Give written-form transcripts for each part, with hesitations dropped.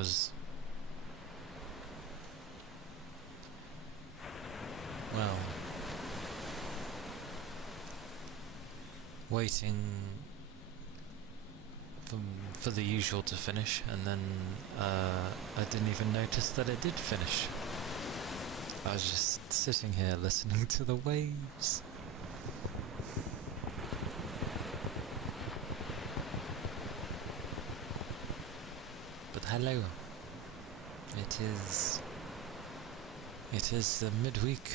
was, well, waiting for the usual to finish, and then I didn't even notice that it did finish. I was just sitting here listening to the waves. But hello. It is the midweek.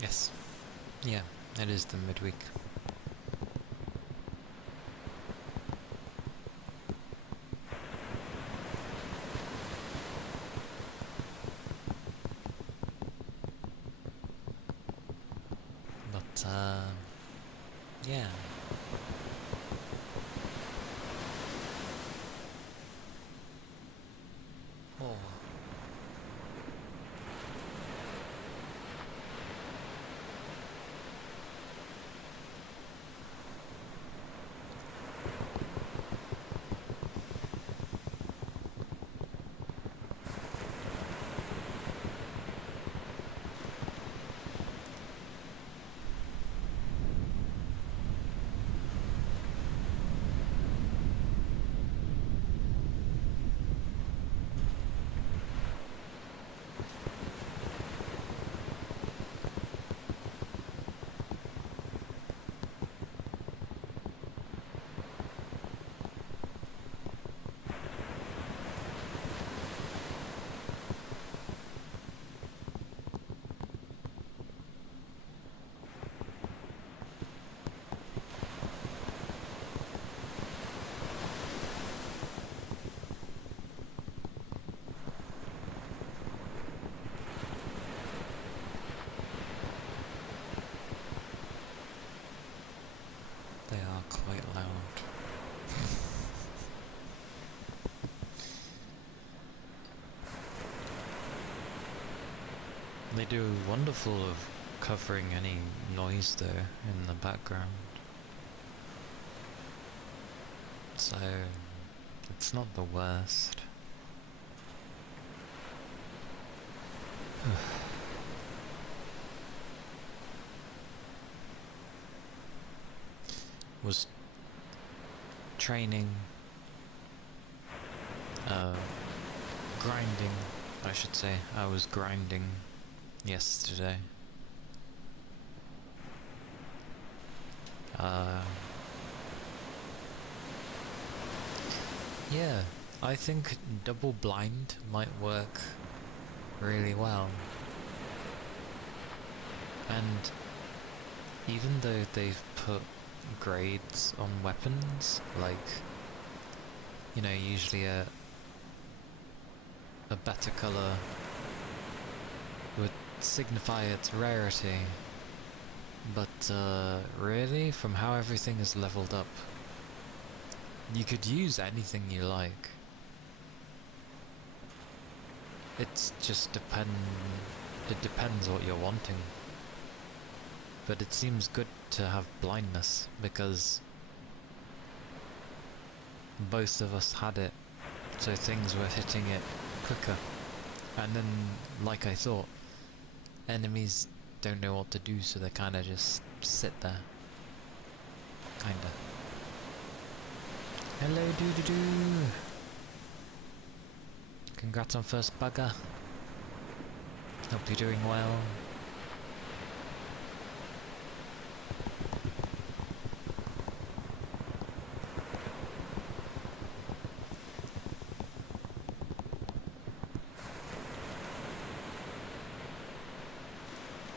Yes. Yeah, it is the midweek. But, yeah. Oh. They are quite loud. They do wonderful of covering any noise though in the background. So it's not the worst. Was training, grinding, I should say. I was grinding yesterday. Yeah, I think double blind might work really well. And even though they've put grades on weapons, like, you know, usually a better colour would signify its rarity, but really, from how everything is leveled up, you could use anything you like. It depends what you're wanting. But it seems good to have blindness, because both of us had it, so things were hitting it quicker. And then, like I thought, enemies don't know what to do, so they kinda just sit there. Kinda. Hello, doo-doo-doo! Congrats on first bugger. Hope you're doing well.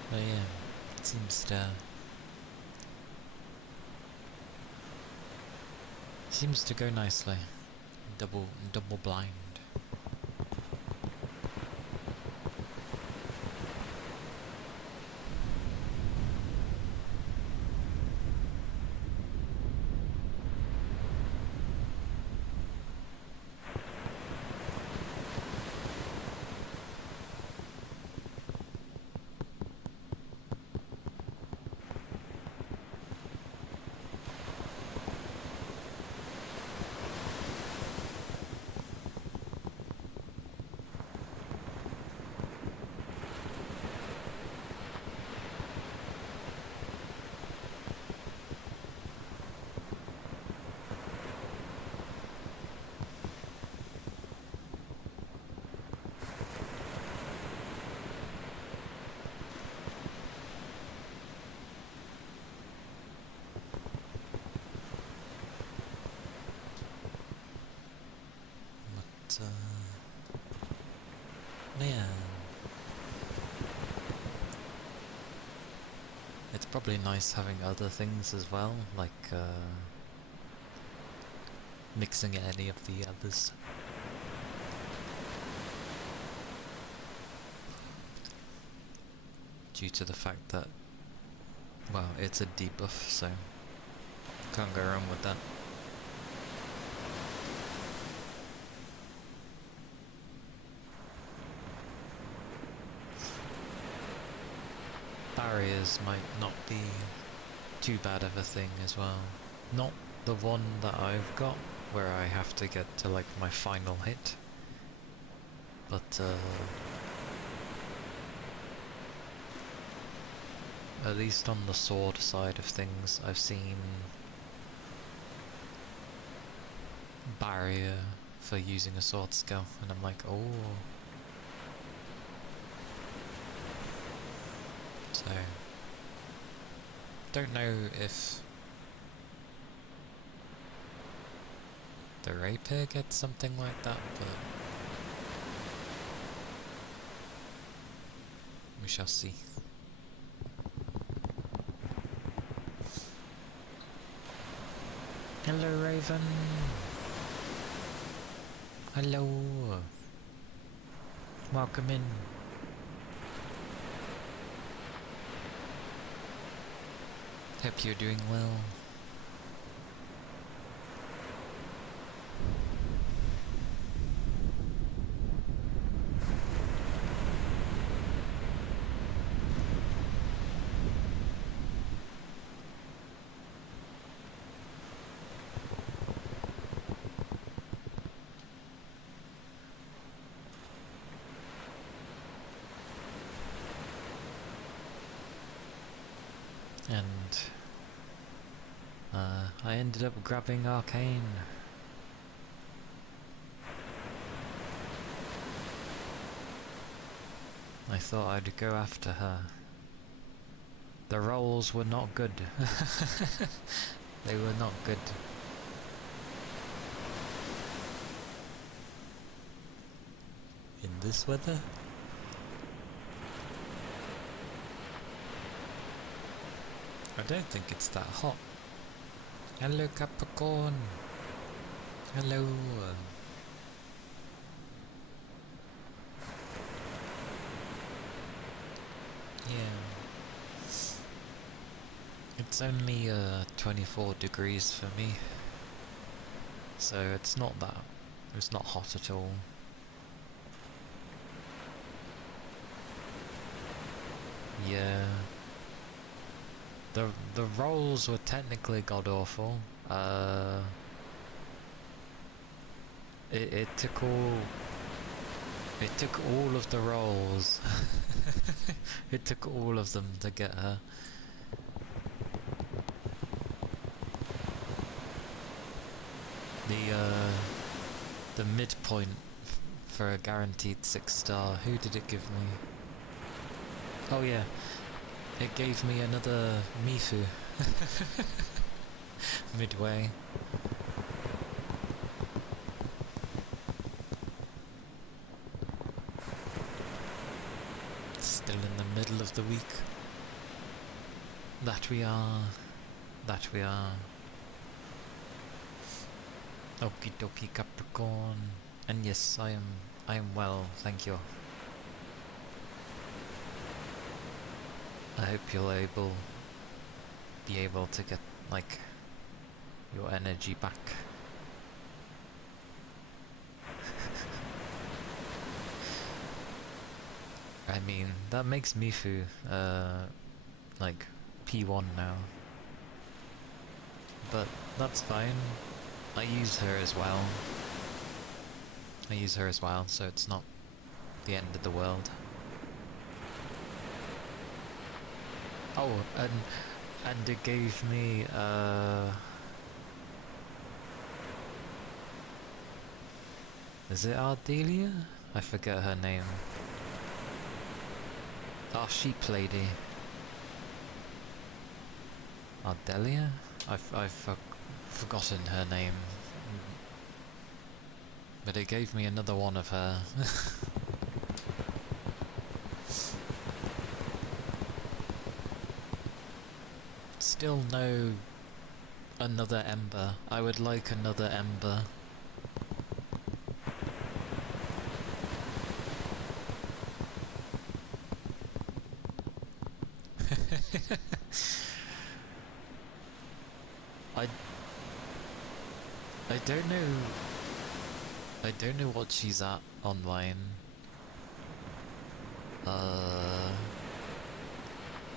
But yeah, it seems to go nicely. Double blind. yeah. It's probably nice having other things as well, like mixing any of the others. Due to the fact that, well, it's a debuff, so can't go wrong with that. Barriers might not be too bad of a thing as well. Not the one that I've got, where I have to get to like my final hit, but at least on the sword side of things, I've seen barrier for using a sword skill, and I'm like, oh. So, don't know if the rapier gets something like that, but we shall see. Hello, Raven. Hello. Welcome in. Hope you're doing well. And I ended up grabbing Arcane. I thought I'd go after her. The rolls were not good. They were not good. In this weather? I don't think it's that hot. Hello, Capricorn. Hello. Yeah. It's only 24 degrees for me. So it's not hot at all. Yeah. The rolls were technically god awful. It took all of the rolls. It took all of them to get her. The midpoint for a guaranteed 6-star. Who did it give me? Oh yeah. It gave me another Mifu. Midway. Still in the middle of the week. That we are. That we are. Okie dokie, Capricorn. And yes, I am well, thank you. I hope you'll be able to get, like, your energy back. I mean, that makes Mifu, like, P1 now. But that's fine. I use her as well. So it's not the end of the world. Oh, and it gave me, is it Ardelia? I forget her name. Oh, Sheep Lady. Ardelia? I've forgotten her name. But it gave me another one of her. Still no another ember. I would like another ember. I don't know. I don't know what she's at online.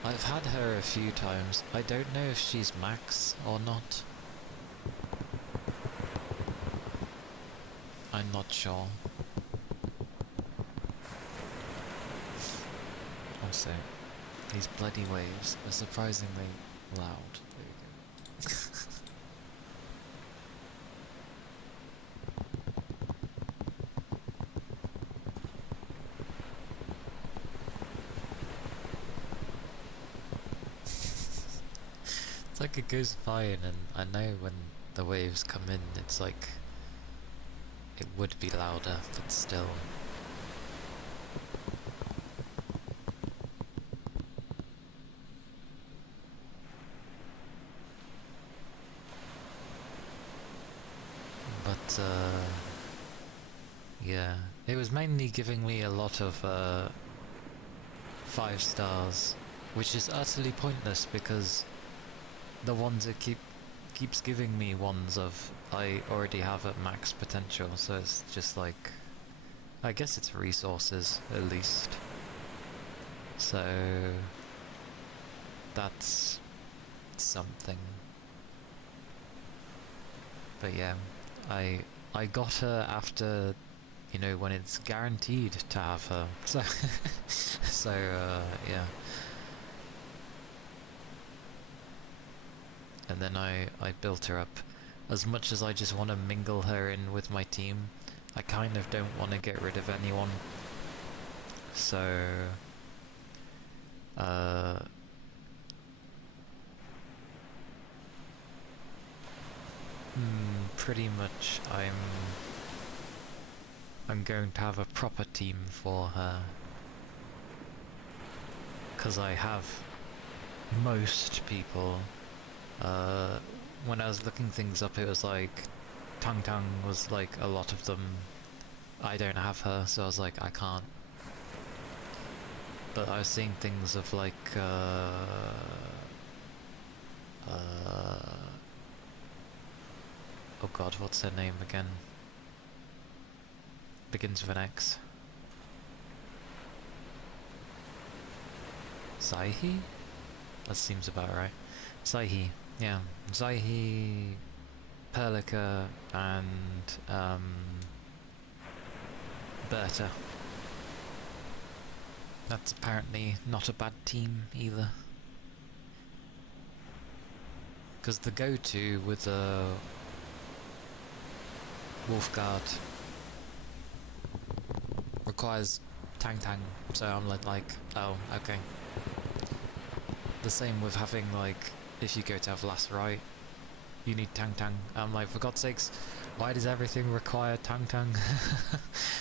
I've had her a few times. I don't know if she's max or not. I'm not sure. Also, these bloody waves are surprisingly loud. There you go. It's like it goes fine, and I know when the waves come in, it's like it would be louder, but still. But yeah, it was mainly giving me a lot of 5 stars, which is utterly pointless because the ones it keeps giving me ones of I already have at max potential, so it's just like, I guess it's resources at least. So that's something. But yeah, I got her after, you know, when it's guaranteed to have her. So so yeah. And then I built her up. As much as I just want to mingle her in with my team, I kind of don't want to get rid of anyone. So pretty much I'm going to have a proper team for her. 'Cause I have most people. When I was looking things up, it was like Tang Tang was like a lot of them. I don't have her, so I was like, I can't. But I was seeing things of like oh god, what's her name again? Begins with an X. Zaihi? That seems about right. Zaihi, yeah. Zaihi, Perlica, and Berta. That's apparently not a bad team either. Because the go-to with Wolfguard requires Tang Tang, so I'm like, oh, okay. The same with having, like, if you go to have Last Right, you need Tang Tang. I'm like, for God's sakes, why does everything require Tang Tang?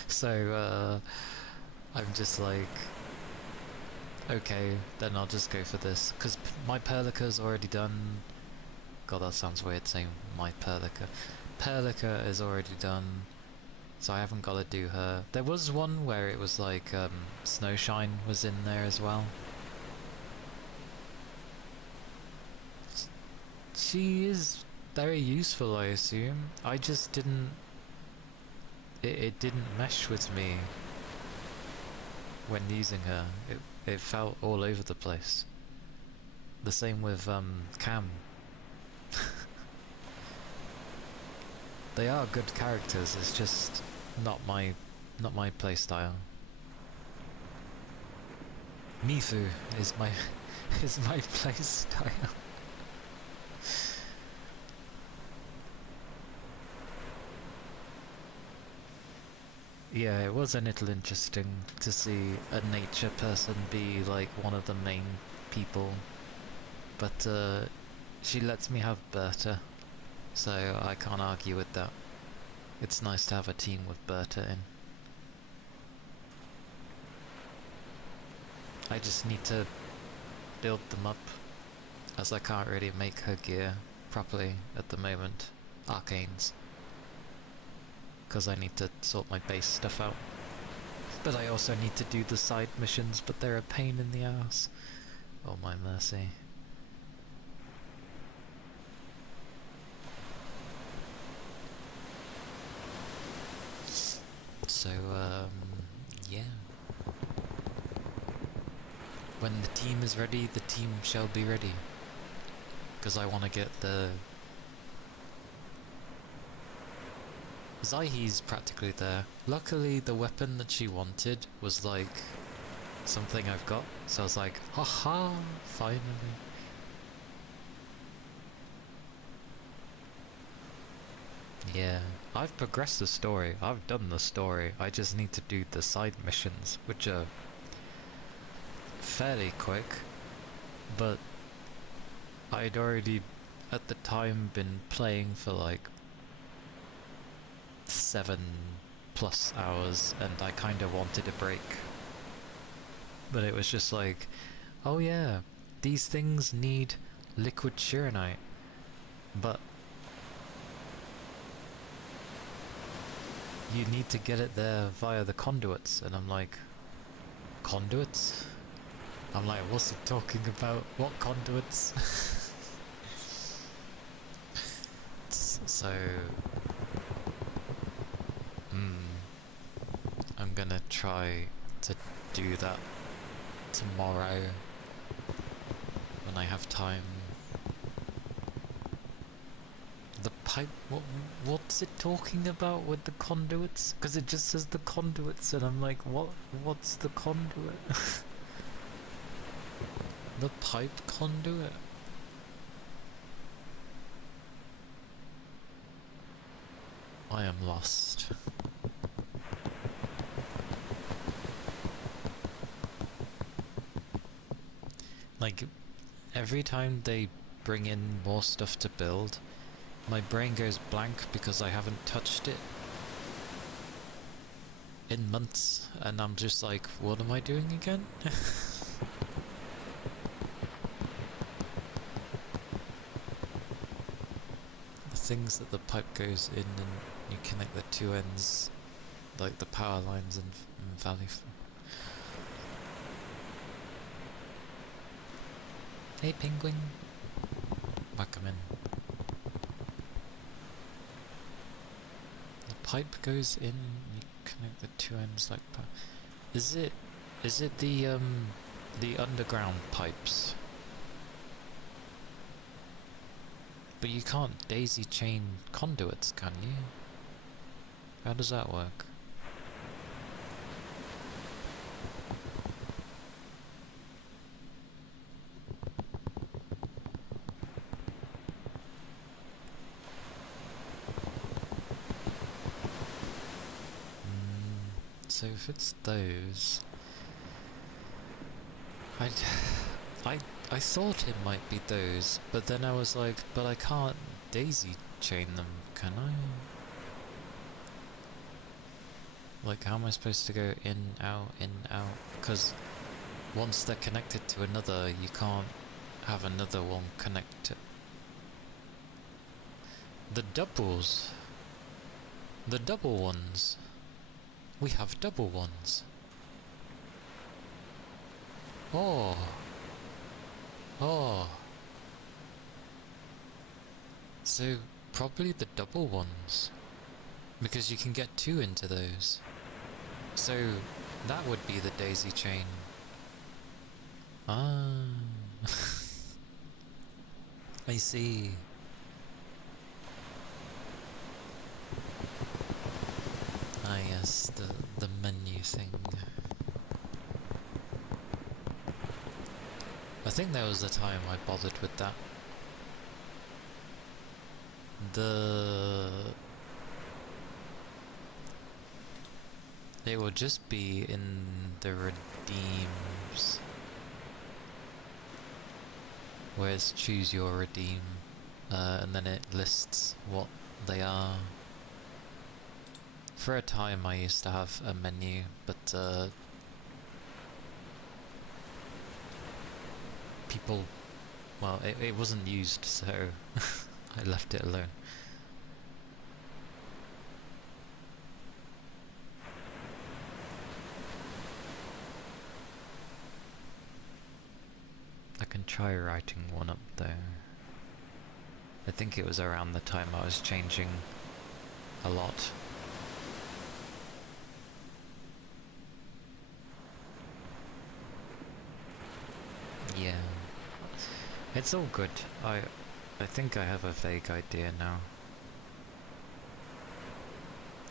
So, I'm just like, okay, then I'll just go for this. Because my Perlica's already done. God, that sounds weird saying my Perlica. Perlica is already done, so I haven't got to do her. There was one where it was like, Snowshine was in there as well. She is very useful, I assume. I just didn't... It didn't mesh with me when using her. It felt all over the place. The same with Cam. They are good characters, it's just not my playstyle. Mifu is my playstyle. Yeah, it was a little interesting to see a nature person be like one of the main people, but she lets me have Berta, so I can't argue with that. It's nice to have a team with Berta in. I just need to build them up, as I can't really make her gear properly at the moment. Arcanes. Because I need to sort my base stuff out. But I also need to do the side missions, but they're a pain in the ass. Oh my mercy. So, yeah. When the team is ready, the team shall be ready. Because I want to get the... Zaihi's practically there. Luckily, the weapon that she wanted was like something I've got, so I was like, haha, finally. Yeah, I've progressed the story, I've done the story, I just need to do the side missions, which are fairly quick, but I'd already, at the time, been playing for like 7+ hours, and I kind of wanted a break. But it was just like, oh yeah, these things need liquid chironite, but you need to get it there via the conduits, and I'm like, conduits? I'm like, what's it talking about? What conduits? So, I'm gonna try to do that tomorrow when I have time. The pipe, what's it talking about with the conduits? Because it just says the conduits, and I'm like, what's the conduit? The pipe conduit? I am lost. Like, every time they bring in more stuff to build, my brain goes blank because I haven't touched it in months, and I'm just like, what am I doing again? The things that the pipe goes in and you connect the two ends, like the power lines and valley. Hey penguin, welcome in. The pipe goes in, you connect the two ends like that. Is it the underground pipes? But you can't daisy chain conduits, can you? How does that work? So if it's those, I thought it might be those, but then I was like, but I can't daisy chain them, can I? Like, how am I supposed to go in, out, in, out? Because once they're connected to another, you can't have another one connected. The doubles. The double ones. We have double ones. Oh. Oh. So, probably the double ones. Because you can get 2 into those. So, that would be the daisy chain. Ah. I see. Ah yes, the menu thing. I think there was a time I bothered with that. It will just be in the redeems, where it's choose your redeem, and then it lists what they are. For a time I used to have a menu, but people, well, it wasn't used, so I left it alone. I can try writing one up there. I think it was around the time I was changing a lot. Yeah. It's all good. I think I have a vague idea now.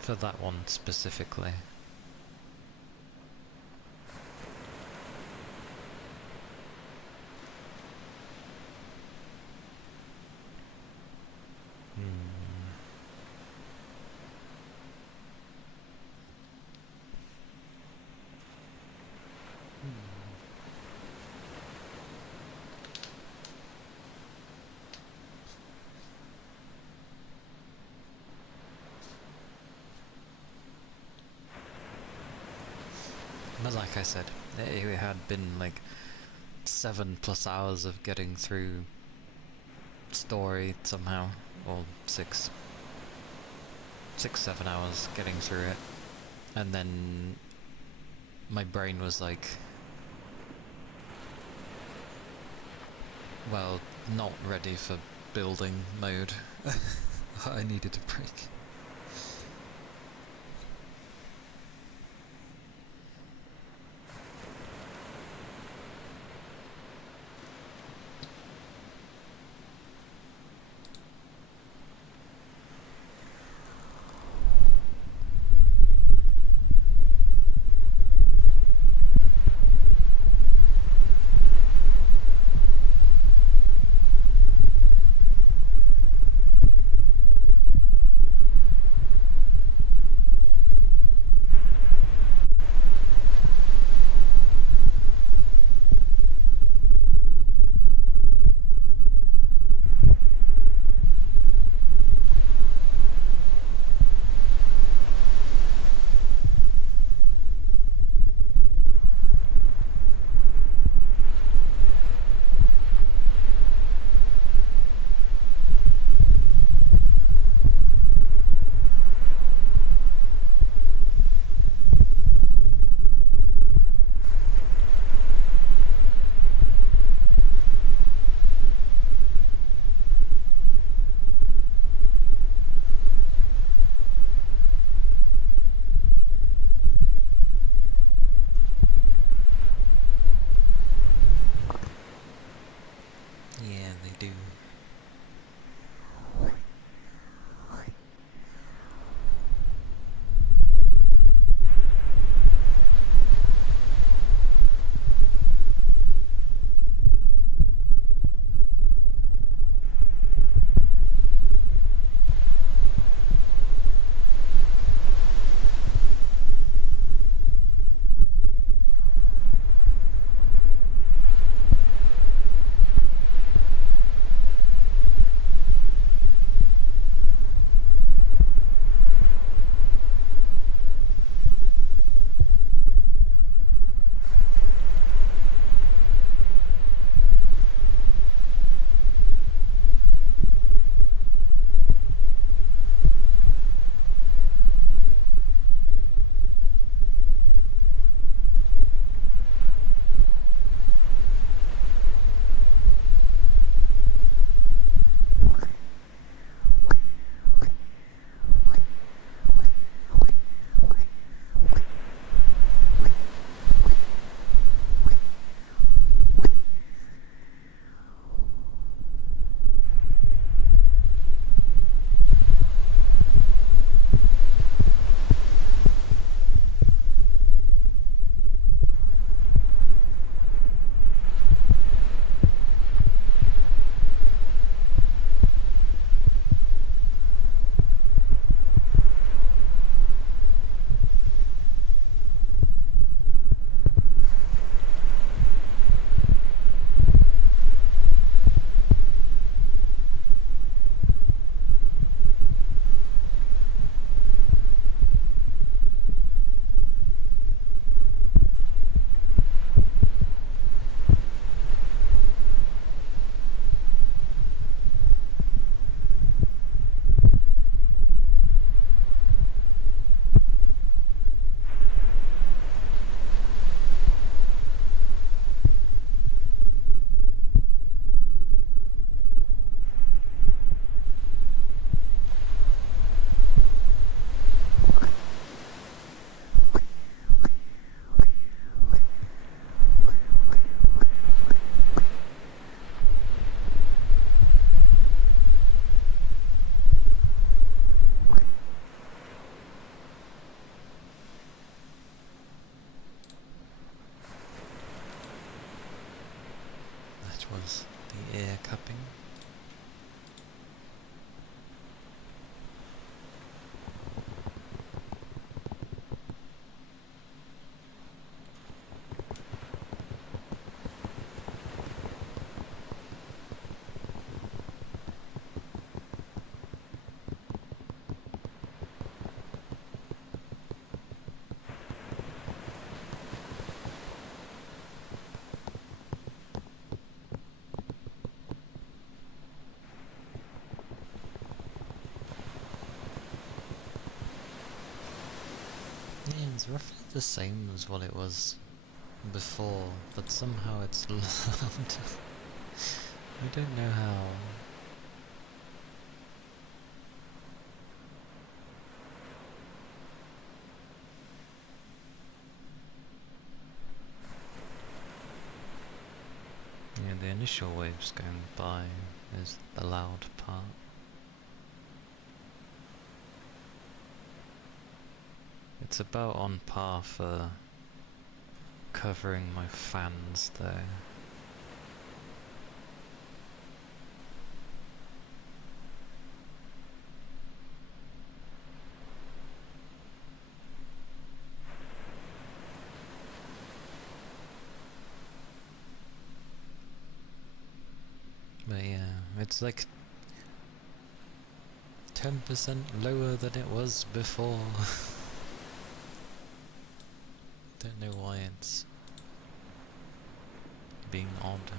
For that one specifically. But like I said, it had been like 7+ hours of getting through story somehow, or 7 hours getting through it, and then my brain was like, well, not ready for building mode. I needed a break. was the ear cupping. Yeah, it's roughly the same as what it was before, but somehow it's loud. I don't know how. Yeah, the initial waves going by is the loud part. It's about on par for covering my fans though. But yeah, it's like 10% lower than it was before. Don't know why it's being odd.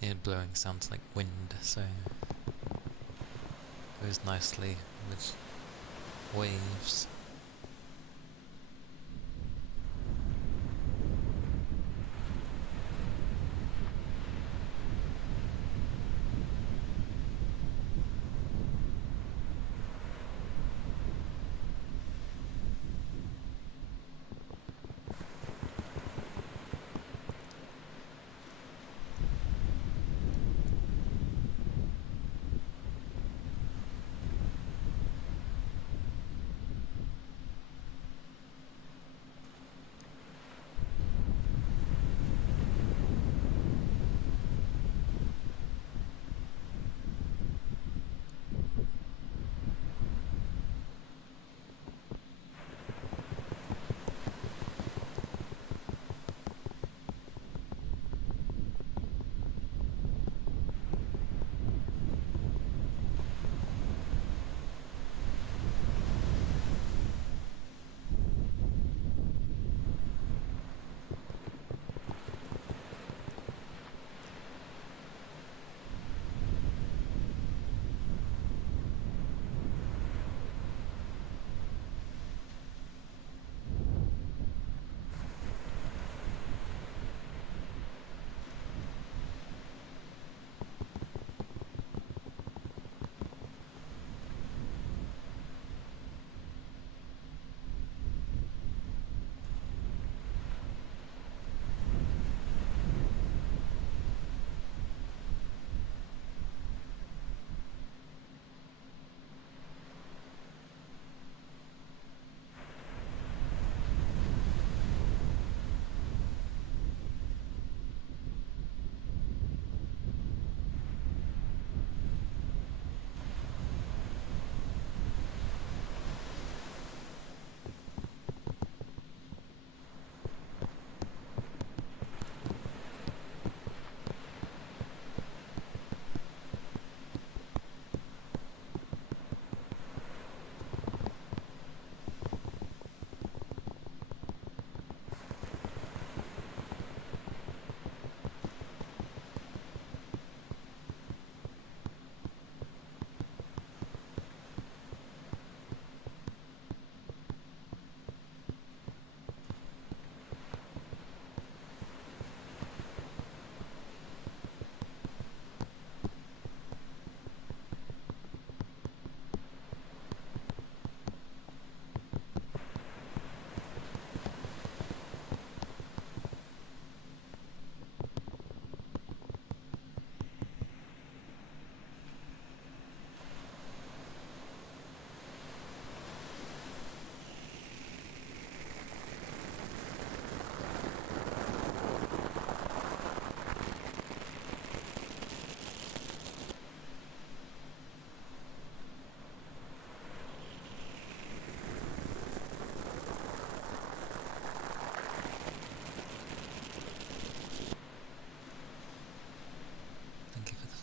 Yeah, blowing sounds like wind, so goes nicely with waves.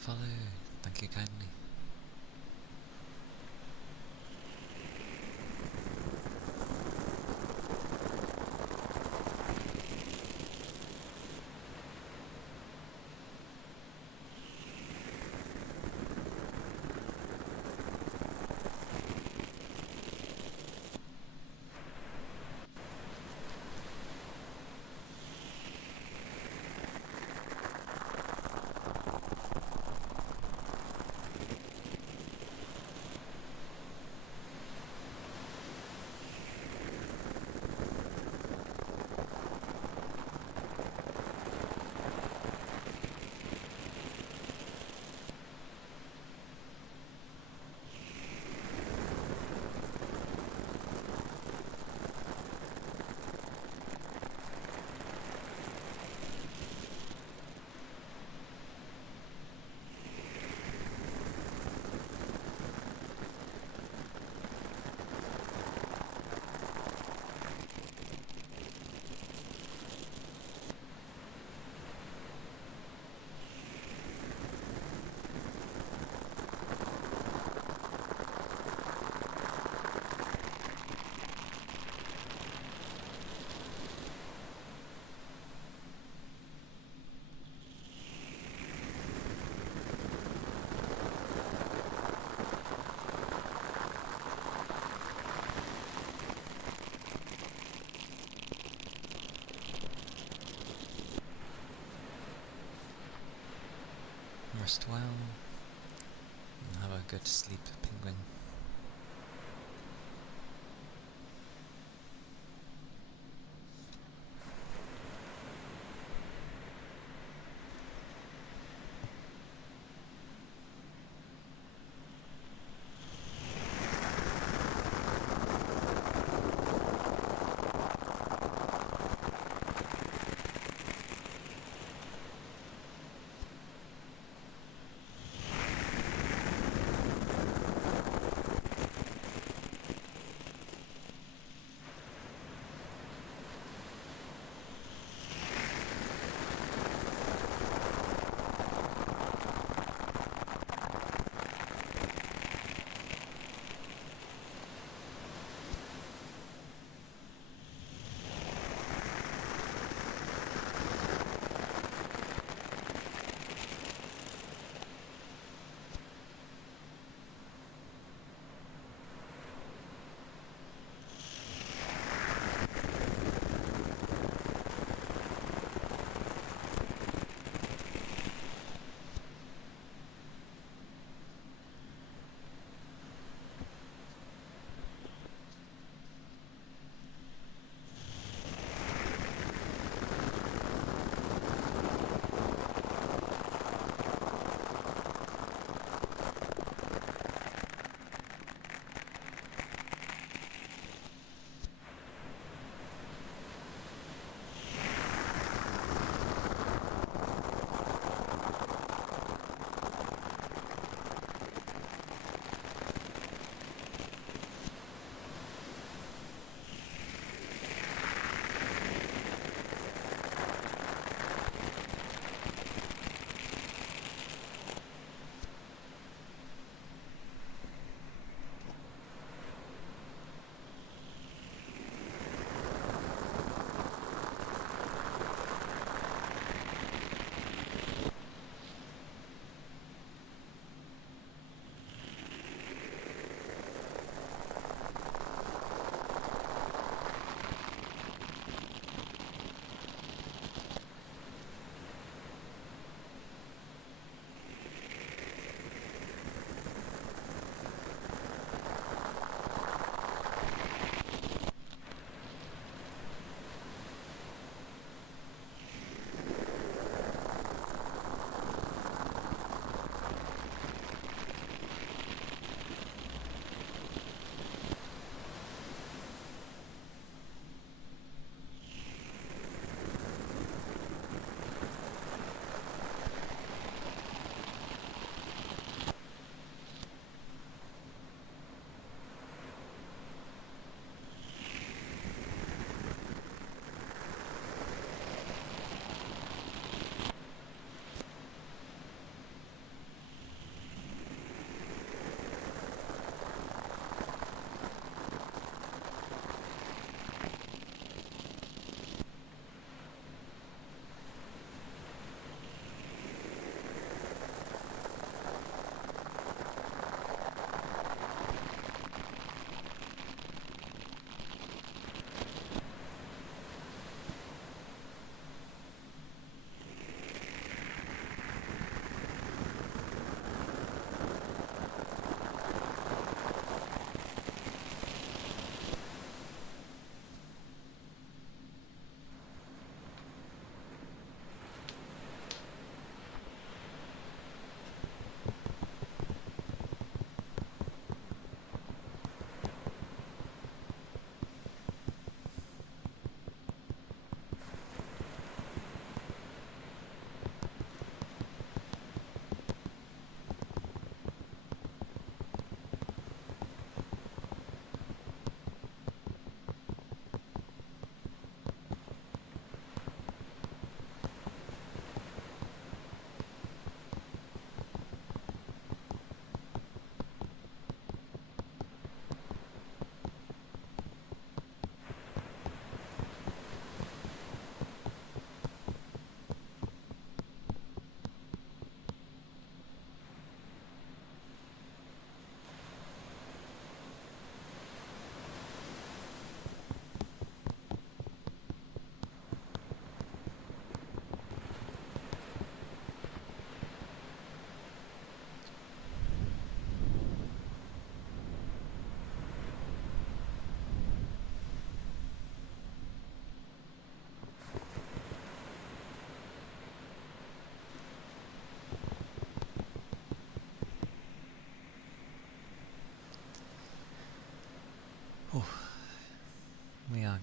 follow. Thank you kindly. Rest well, and have a good sleep, penguin.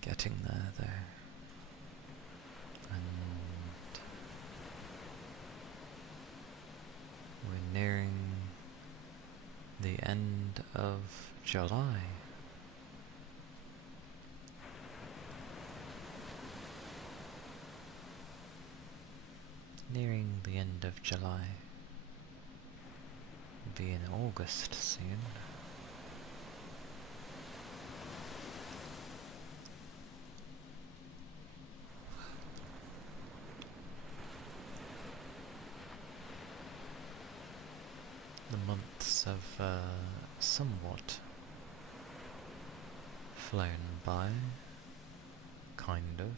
getting there though. And we're nearing the end of July. Nearing the end of July. We'll be in August soon. The months have somewhat flown by, kind of.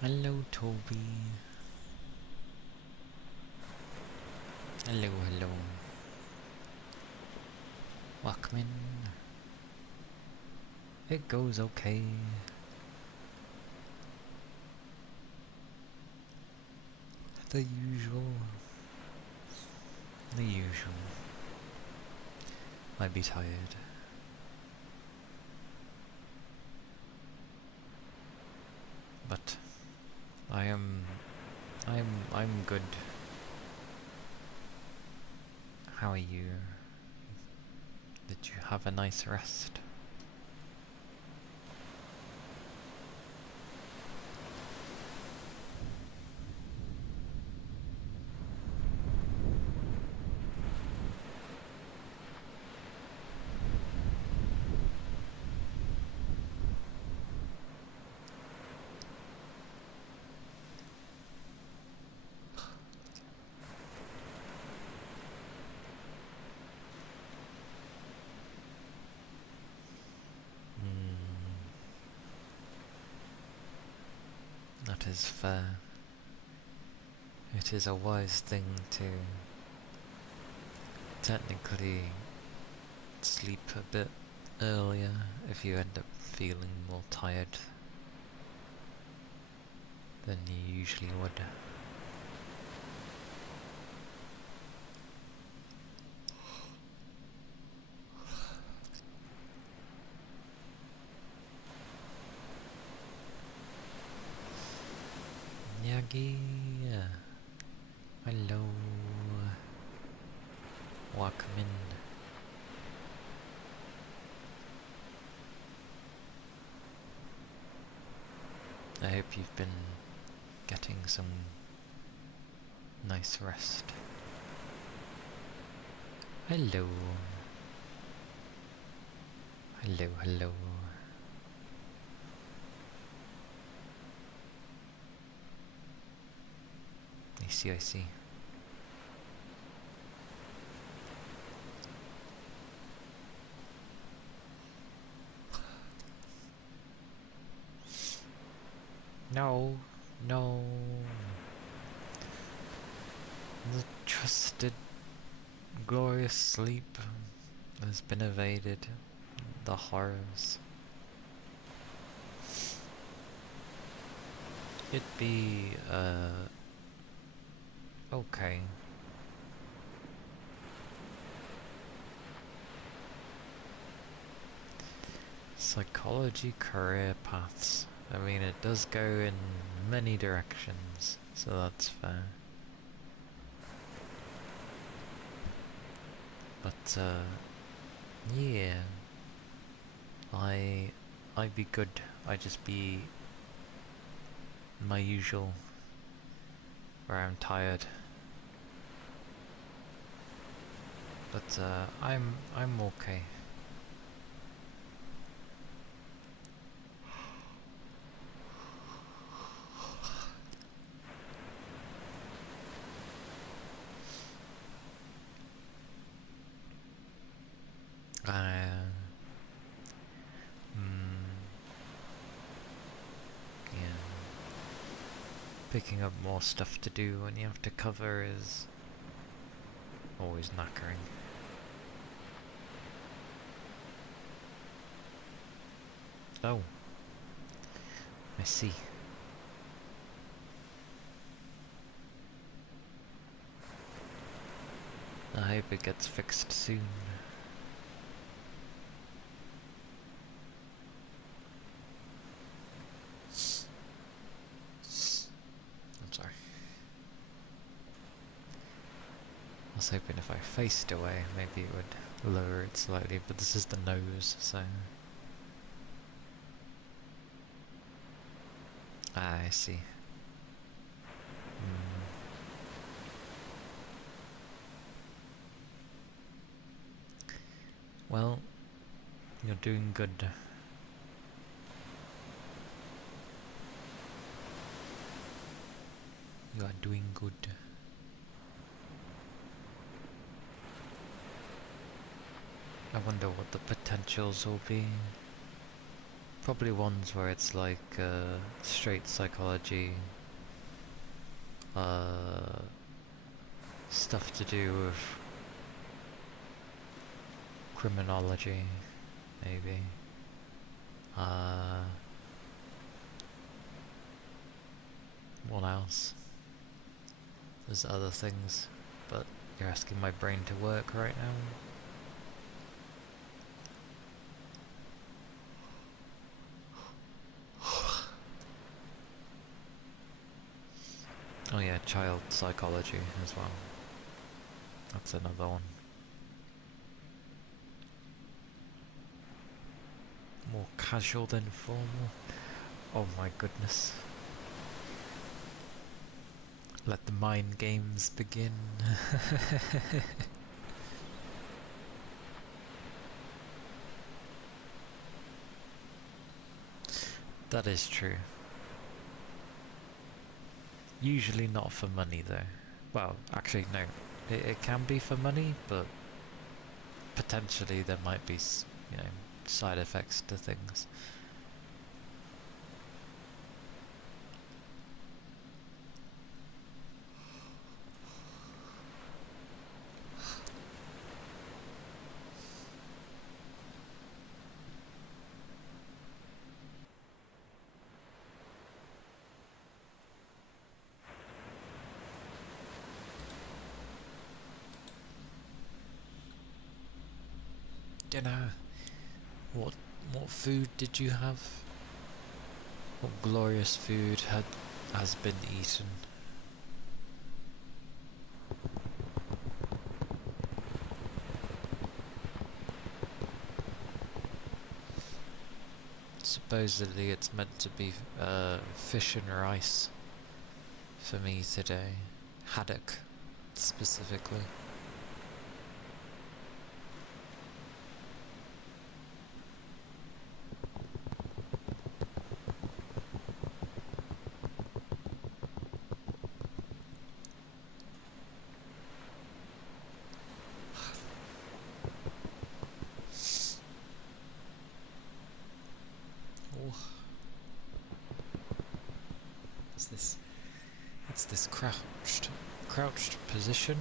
Hello, Toby. Hello, hello. Walkman. It goes okay. The usual. The usual. Might be tired. But I'm good. How are you? Did you have a nice rest? That is fair. it is a wise thing to technically sleep a bit earlier if you end up feeling more tired than you usually would. Yagi, hello, welcome in. I hope you've been getting some nice rest. Hello. Hello, hello. I see. No, no. The trusted, glorious sleep has been evaded. The horrors. It'd be, okay. Psychology career paths. I mean, it does go in many directions, so that's fair. But, yeah. I'd be good. I'd just be my usual, where I'm tired. But, I'm okay. Yeah. Picking up more stuff to do when you have to cover is always knackering. Oh. I see. I hope it gets fixed soon. I'm sorry. I was hoping if I faced away, maybe it would lower it slightly, but this is the nose, so... Ah, I see. Well, you're doing good. You are doing good. I wonder what the potentials will be. Probably ones where it's like straight psychology, stuff to do with criminology, maybe. What else? There's other things, but you're asking my brain to work right now. Oh yeah, child psychology as well. That's another one. More casual than formal. Oh my goodness. Let the mind games begin. That is true. Usually not for money though. Well, actually no. It can be for money, but potentially there might be, side effects to things. dinner? What food did you have? What glorious food has been eaten? Supposedly it's meant to be fish and rice for me today. Haddock, specifically. Oh. It's this crouched position.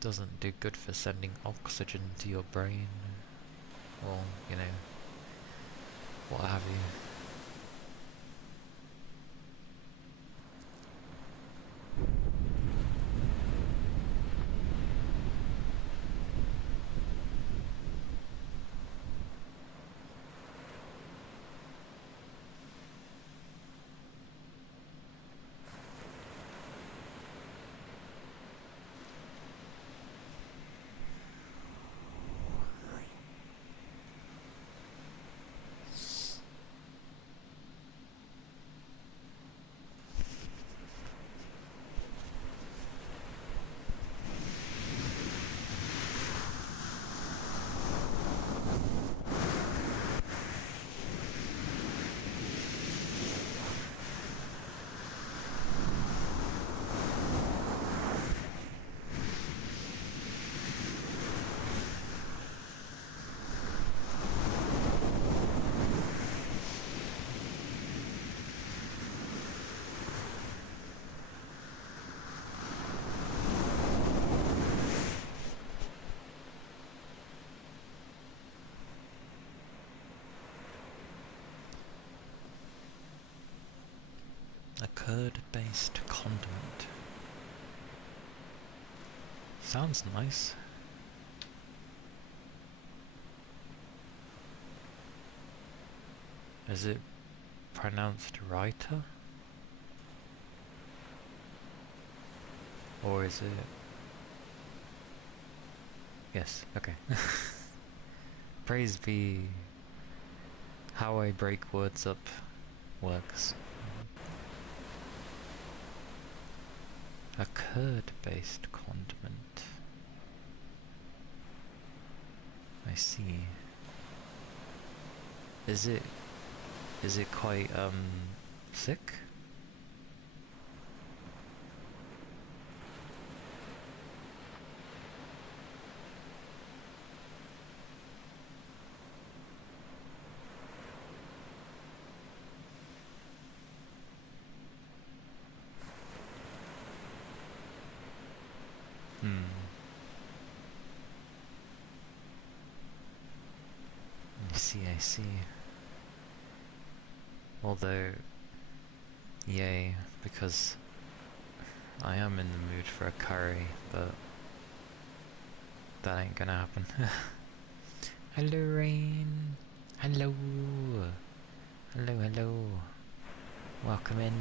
Doesn't do good for sending oxygen to your brain, or, you know, what have you. A curd-based condiment. Sounds nice. Is it pronounced Raita? Or is it... Yes, okay. Praise be how I break words up works. A curd-based condiment. I see. Is it quite thick? I see. Although, yay, because I am in the mood for a curry, but that ain't gonna happen. Hello, Rain. Hello. Hello, hello. Welcome in.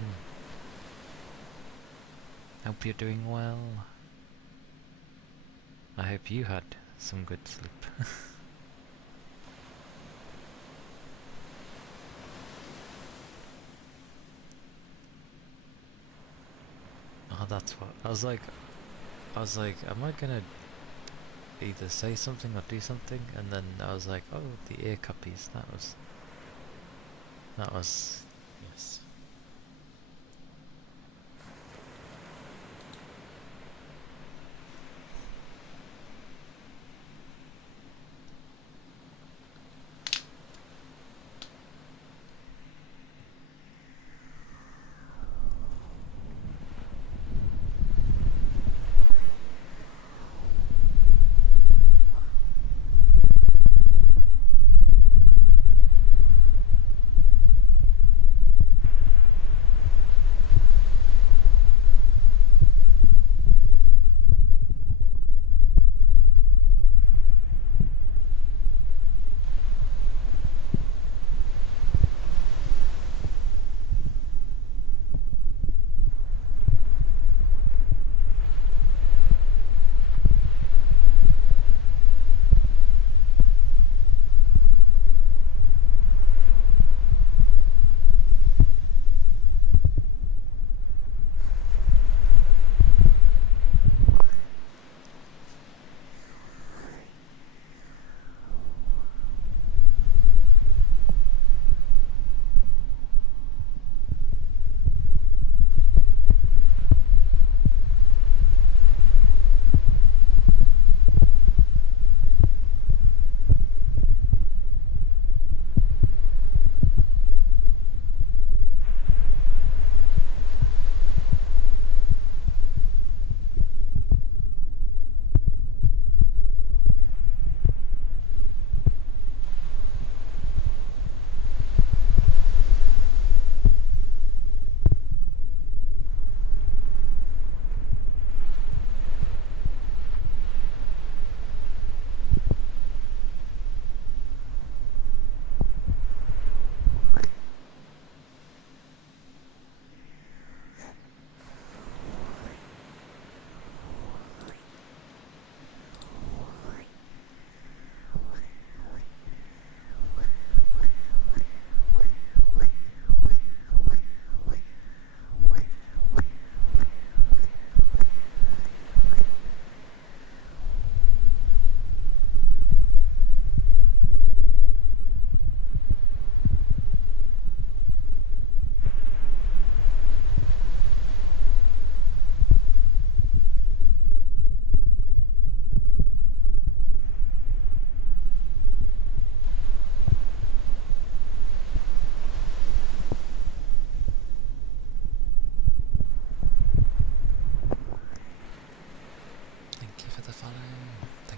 Hope you're doing well. I hope you had some good sleep. Oh, that's what I was like, am I gonna either say something or do something? And then I was like, oh, the ear cuppies. That was yes.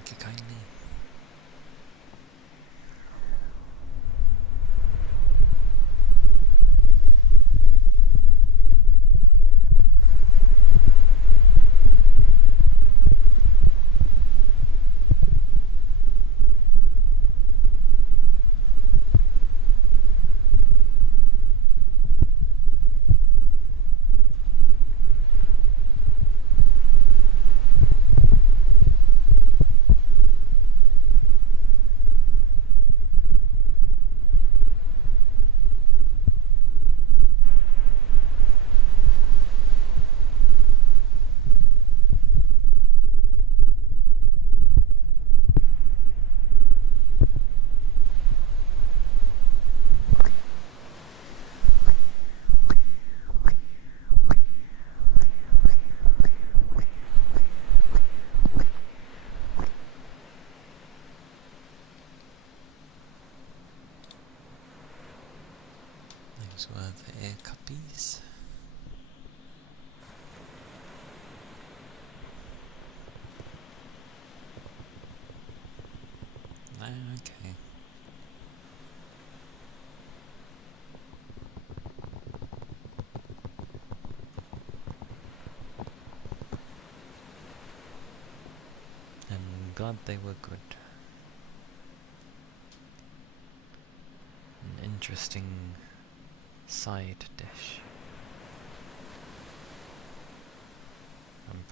Thank you kindly. Those were the air cuppies. Okay. I'm glad they were good. An interesting side dish.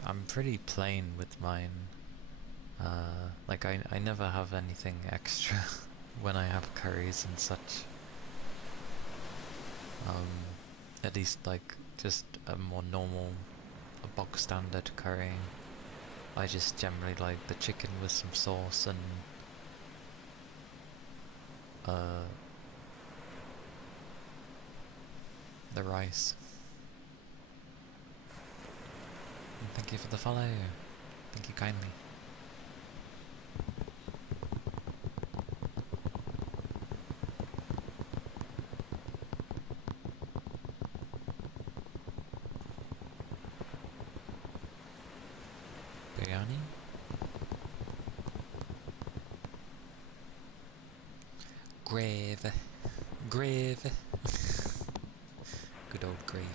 I'm pretty plain with mine. Like I never have anything extra when I have curries and such. At least like just a more normal, a bog standard curry. I just generally like the chicken with some sauce and the rice. And thank you for the follow. Thank you kindly. Biryani? Gravy. Gravy. Good old gravy.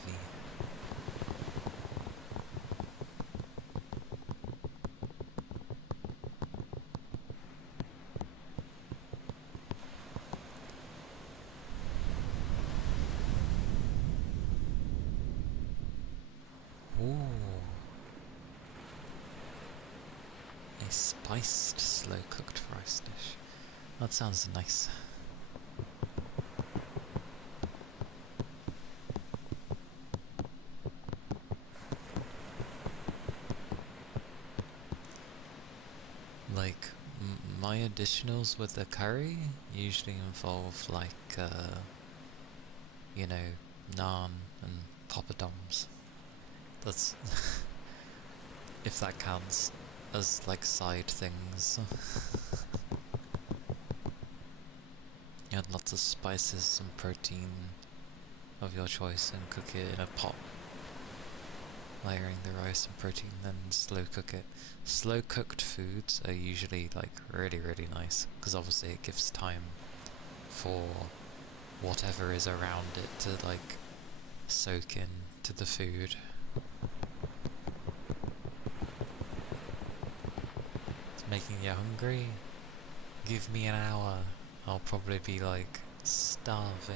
Ooh. A spiced slow cooked rice dish. That sounds nice. Like, my additionals with the curry usually involve like, you know, naan and poppadoms. That's if that counts as like side things. You add lots of spices and protein of your choice and cook it in a pot, layering the rice and protein, then slow cook it. Slow cooked foods are usually like really nice because obviously it gives time for whatever is around it to like soak in to the food. It's making you hungry? Give me an hour. I'll probably be like starving.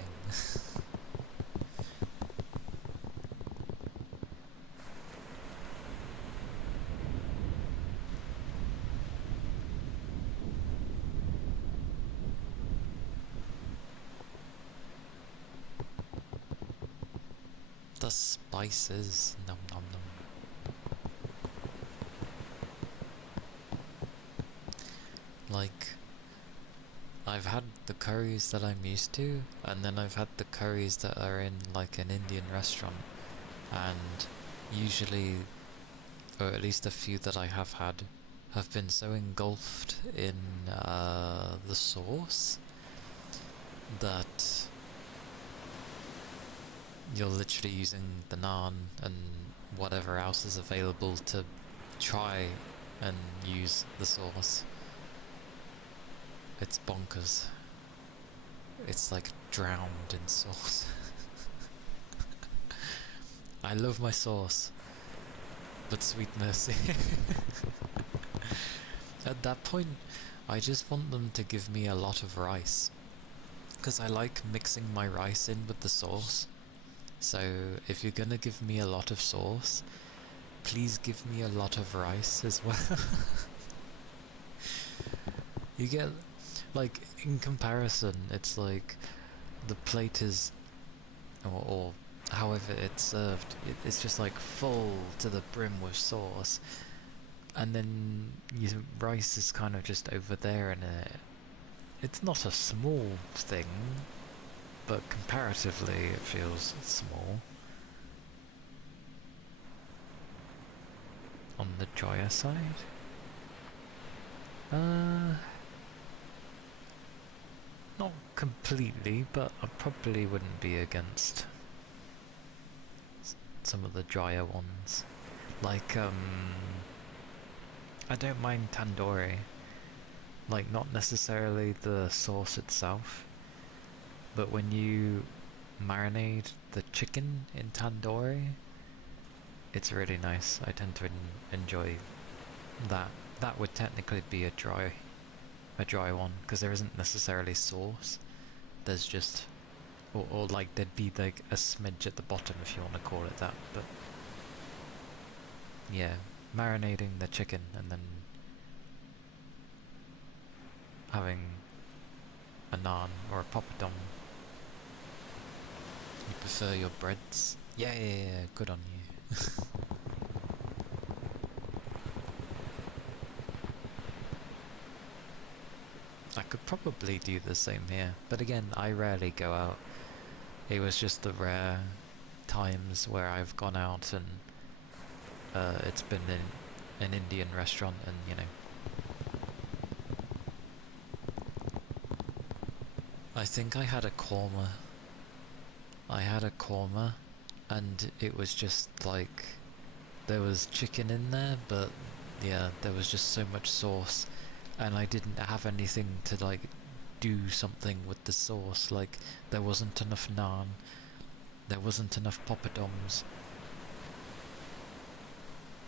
The spices, nom nom nom. Like, I've had the curries that I'm used to, and then I've had the curries that are in like an Indian restaurant, and usually, or at least a few that I have had, have been so engulfed in the sauce that you're literally using the naan and whatever else is available to try and use the sauce. it's bonkers. It's like drowned in sauce. I love my sauce, but sweet mercy. At that point, I just want them to give me a lot of rice, because I like mixing my rice in with the sauce. So if you're gonna give me a lot of sauce, please give me a lot of rice as well. You get, like, in comparison, it's like the plate is, or however it's served, it's just like full to the brim with sauce, and then your rice is kind of just over there, and it's not a small thing, but comparatively it feels small. On the drier side? Not completely, but I probably wouldn't be against some of the drier ones. Like, I don't mind tandoori. Like, not necessarily the sauce itself, but when you marinate the chicken in tandoori, it's really nice. I tend to enjoy that. That would technically be a dry one, because there isn't necessarily sauce. There's just, or like there'd be like a smidge at the bottom if you want to call it that. But yeah, marinating the chicken and then having a naan or a papadum. You prefer your breads? Yeah, good on you. I could probably do the same here, but again, I rarely go out. It was just the rare times where I've gone out and it's been in an Indian restaurant, and you know. I think I had a korma. And it was just like, there was chicken in there, but yeah, there was just so much sauce, and I didn't have anything to like do something with the sauce. Like, there wasn't enough naan, there wasn't enough poppadoms,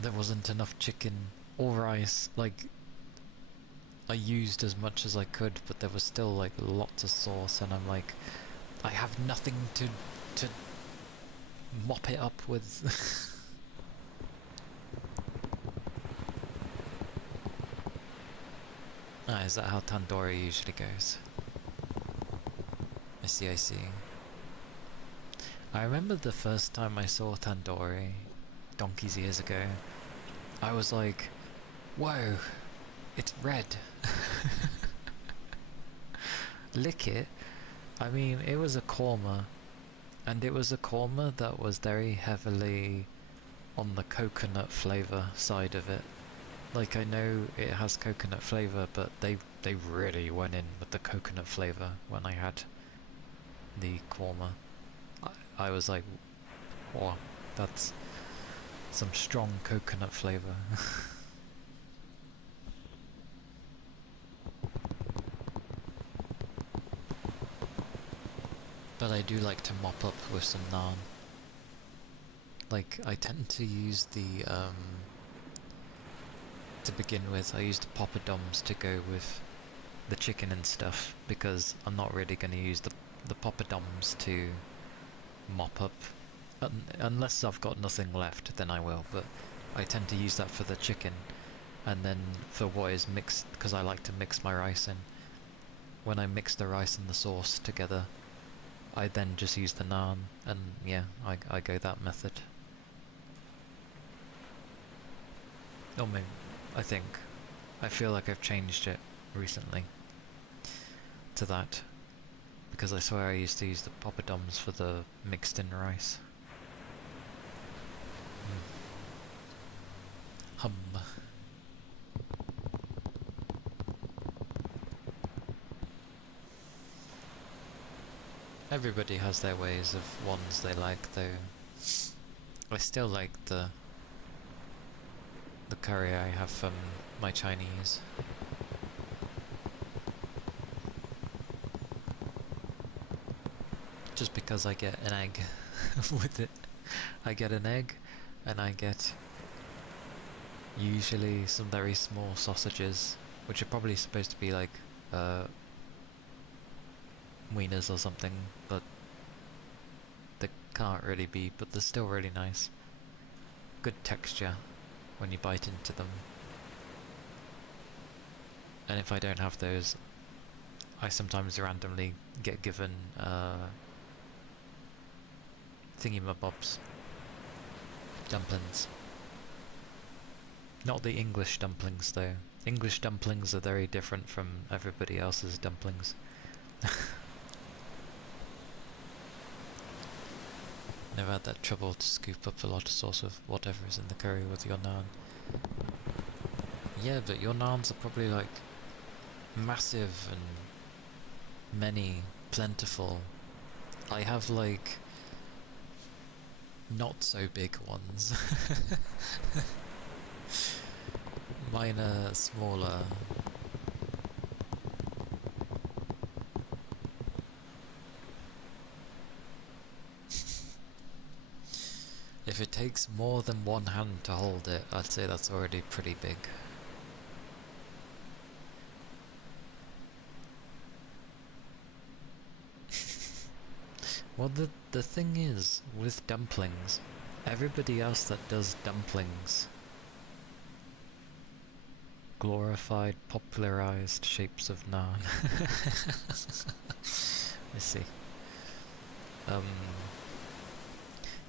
there wasn't enough chicken or rice. Like, I used as much as I could, but there was still like lots of sauce, and I'm like, I have nothing to mop it up with. Ah, is that how tandoori usually goes? I see, I see. I remember the first time I saw tandoori, donkeys years ago, I was like, whoa, it's red. Lick it. I mean, it was a korma, and it was a korma that was very heavily on the coconut flavour side of it. Like, I know it has coconut flavour, but they really went in with the coconut flavour when I had the korma. I was like, wow, that's some strong coconut flavour. But I do like to mop up with some naan. Like, I tend to use the, to begin with, I use the poppadoms to go with the chicken and stuff, because I'm not really going to use the poppadoms to mop up. Unless I've got nothing left, then I will, but I tend to use that for the chicken, and then for what is mixed, because I like to mix my rice in. When I mix the rice and the sauce together, I then just use the naan, and yeah, I go that method. Or maybe, I feel like I've changed it recently to that, because I swear I used to use the poppadoms for the mixed in rice. Hum. Everybody has their ways of ones they like, though. I still like the curry I have from my Chinese. just because I get an egg with it. I get an egg, and I get usually some very small sausages, which are probably supposed to be like wieners or something, but they can't really be, but they're still really nice. Good texture when you bite into them. And if I don't have those, I sometimes randomly get given thingy-mabobs. Dumplings. Not the English dumplings though. English dumplings are very different from everybody else's dumplings. Never had that trouble to scoop up a lot of sauce of whatever is in the curry with your naan. Yeah, but your naans are probably like massive and many, plentiful. I have like not so big ones. Mine are smaller. If it takes more than one hand to hold it, I'd say that's already pretty big. Well, the thing is, with dumplings, everybody else that does dumplings glorified, popularized shapes of naan. I see.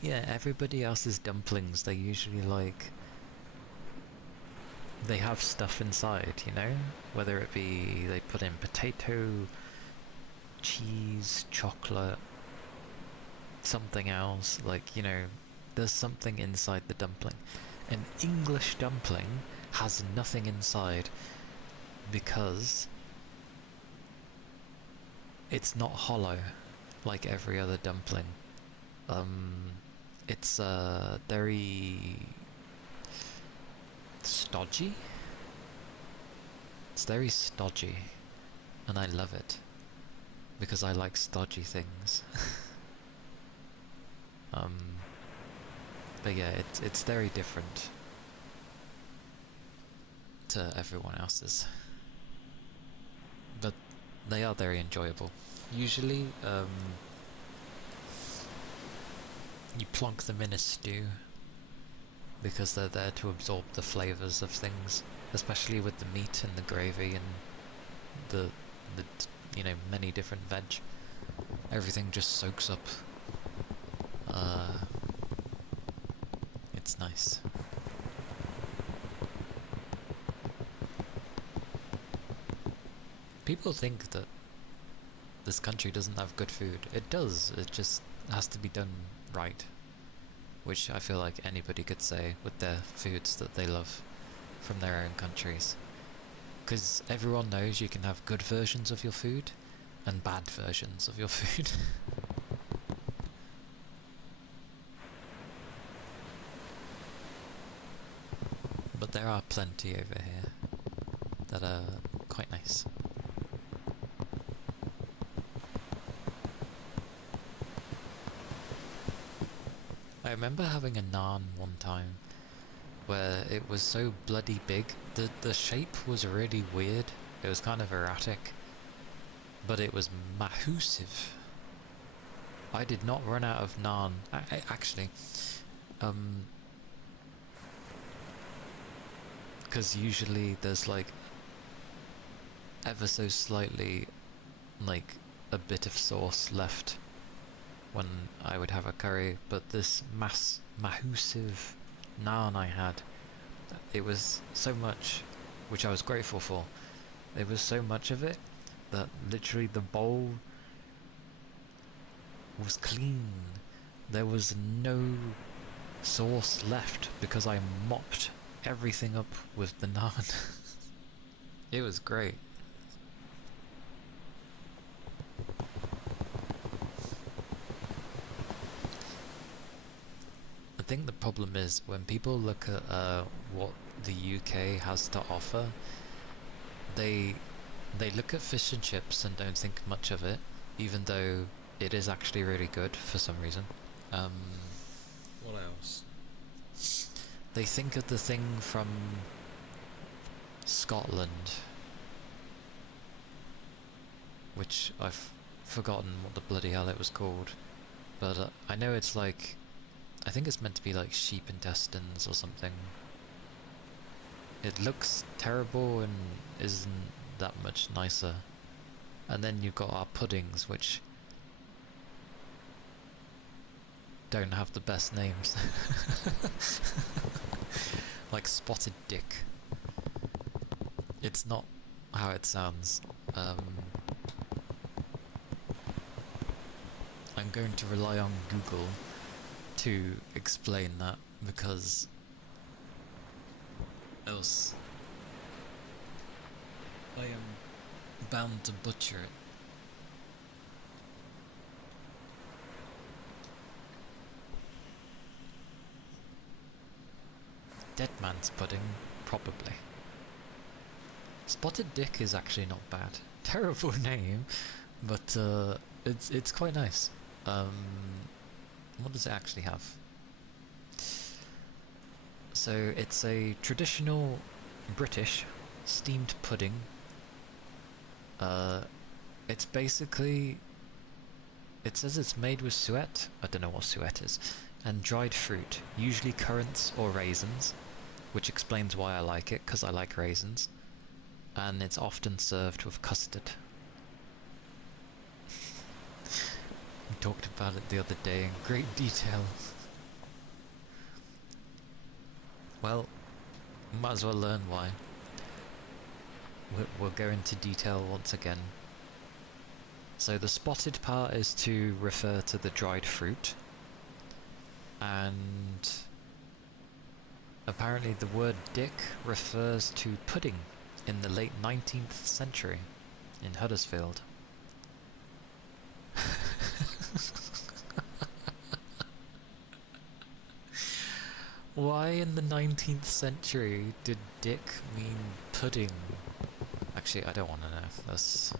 Yeah, everybody else's dumplings, they usually like... they have stuff inside, you know? Whether it be they put in potato, cheese, chocolate, something else, like, you know, there's something inside the dumpling. An English dumpling has nothing inside because it's not hollow like every other dumpling. It's very stodgy. It's very stodgy, and I love it because I like stodgy things. But yeah, it's very different to everyone else's. But they are very enjoyable. Usually, you plonk them in a stew because they're there to absorb the flavours of things, especially with the meat and the gravy and the you know, many different veg. Everything just soaks up. It's nice. People think that this country doesn't have good food. It does, it just has to be done right. Which I feel like anybody could say with their foods that they love from their own countries. Because everyone knows you can have good versions of your food and bad versions of your food. But there are plenty over here that are quite nice. I remember having a naan one time where it was so bloody big. The shape was really weird. It was kind of erratic, but it was massive. I did not run out of naan. Actually, because usually there's like ever so slightly like a bit of sauce left when I would have a curry, but this massive naan I had, it was so much, which I was grateful for. There was so much of it that literally the bowl was clean. There was no sauce left because I mopped everything up with the naan. It was great. I think the problem is when people look at what the UK has to offer, they look at fish and chips and don't think much of it, even though it is actually really good for some reason. What else? They think of the thing from Scotland, which I've forgotten what the bloody hell it was called, but I know it's like, I think it's meant to be like sheep intestines or something. It looks terrible and isn't that much nicer. And then you've got our puddings, which don't have the best names. Like Spotted Dick. It's not how it sounds. I'm going to rely on Google to explain that, because else I am bound to butcher it. Dead man's pudding, probably. Spotted Dick is actually not bad. Terrible name, but it's quite nice. What does it actually have? So it's a traditional British steamed pudding. It's basically, it says it's made with suet, I don't know what suet is, and dried fruit, usually currants or raisins, which explains why I like it, because I like raisins, and it's often served with custard. We talked about it the other day in great detail. Well, might as well learn why. We'll go into detail once again. So the spotted part is to refer to the dried fruit, and apparently the word dick refers to pudding in the late 19th century in Huddersfield. Why in the 19th century did dick mean pudding? Actually, I don't want to know. That's...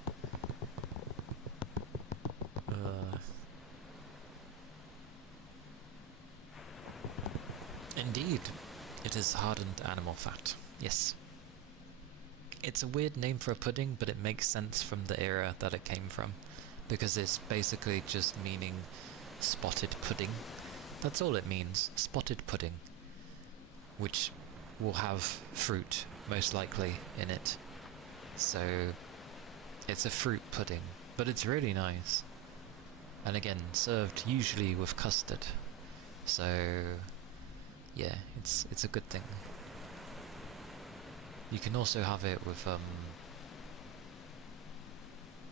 Indeed, it is hardened animal fat. Yes. It's a weird name for a pudding, but it makes sense from the era that it came from, because it's basically just meaning spotted pudding. That's all it means, spotted pudding, which will have fruit, most likely, in it. So it's a fruit pudding, but it's really nice. And again, served usually with custard. So yeah, it's a good thing. You can also have it with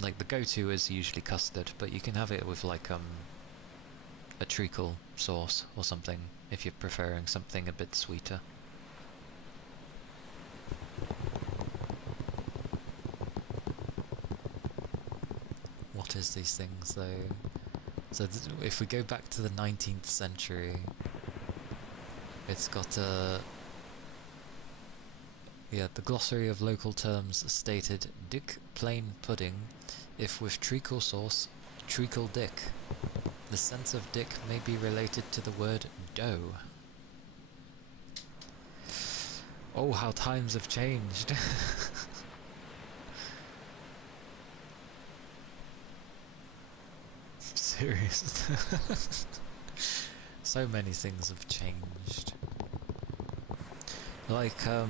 like the go-to is usually custard, but you can have it with like a treacle sauce or something if you're preferring something a bit sweeter. What is these things though? So if we go back to the 19th century, it's got yeah, the glossary of local terms stated dick plain pudding, if with treacle sauce, treacle dick. The sense of dick may be related to the word dough. Oh, how times have changed. Serious. So many things have changed. Like, I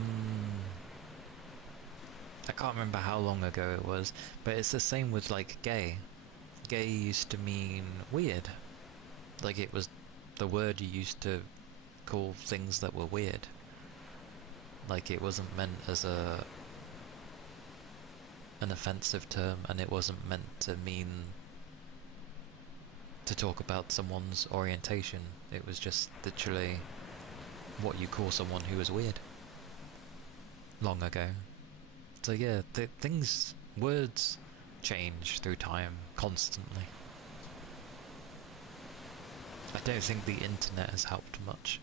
can't remember how long ago it was, but it's the same with, like, gay. Gay used to mean weird. Like, it was the word you used to call things that were weird. Like, it wasn't meant as an offensive term, and it wasn't meant to mean to talk about someone's orientation. It was just literally what you call someone who is weird. Long ago. So yeah, words change through time, constantly. I don't think the internet has helped much.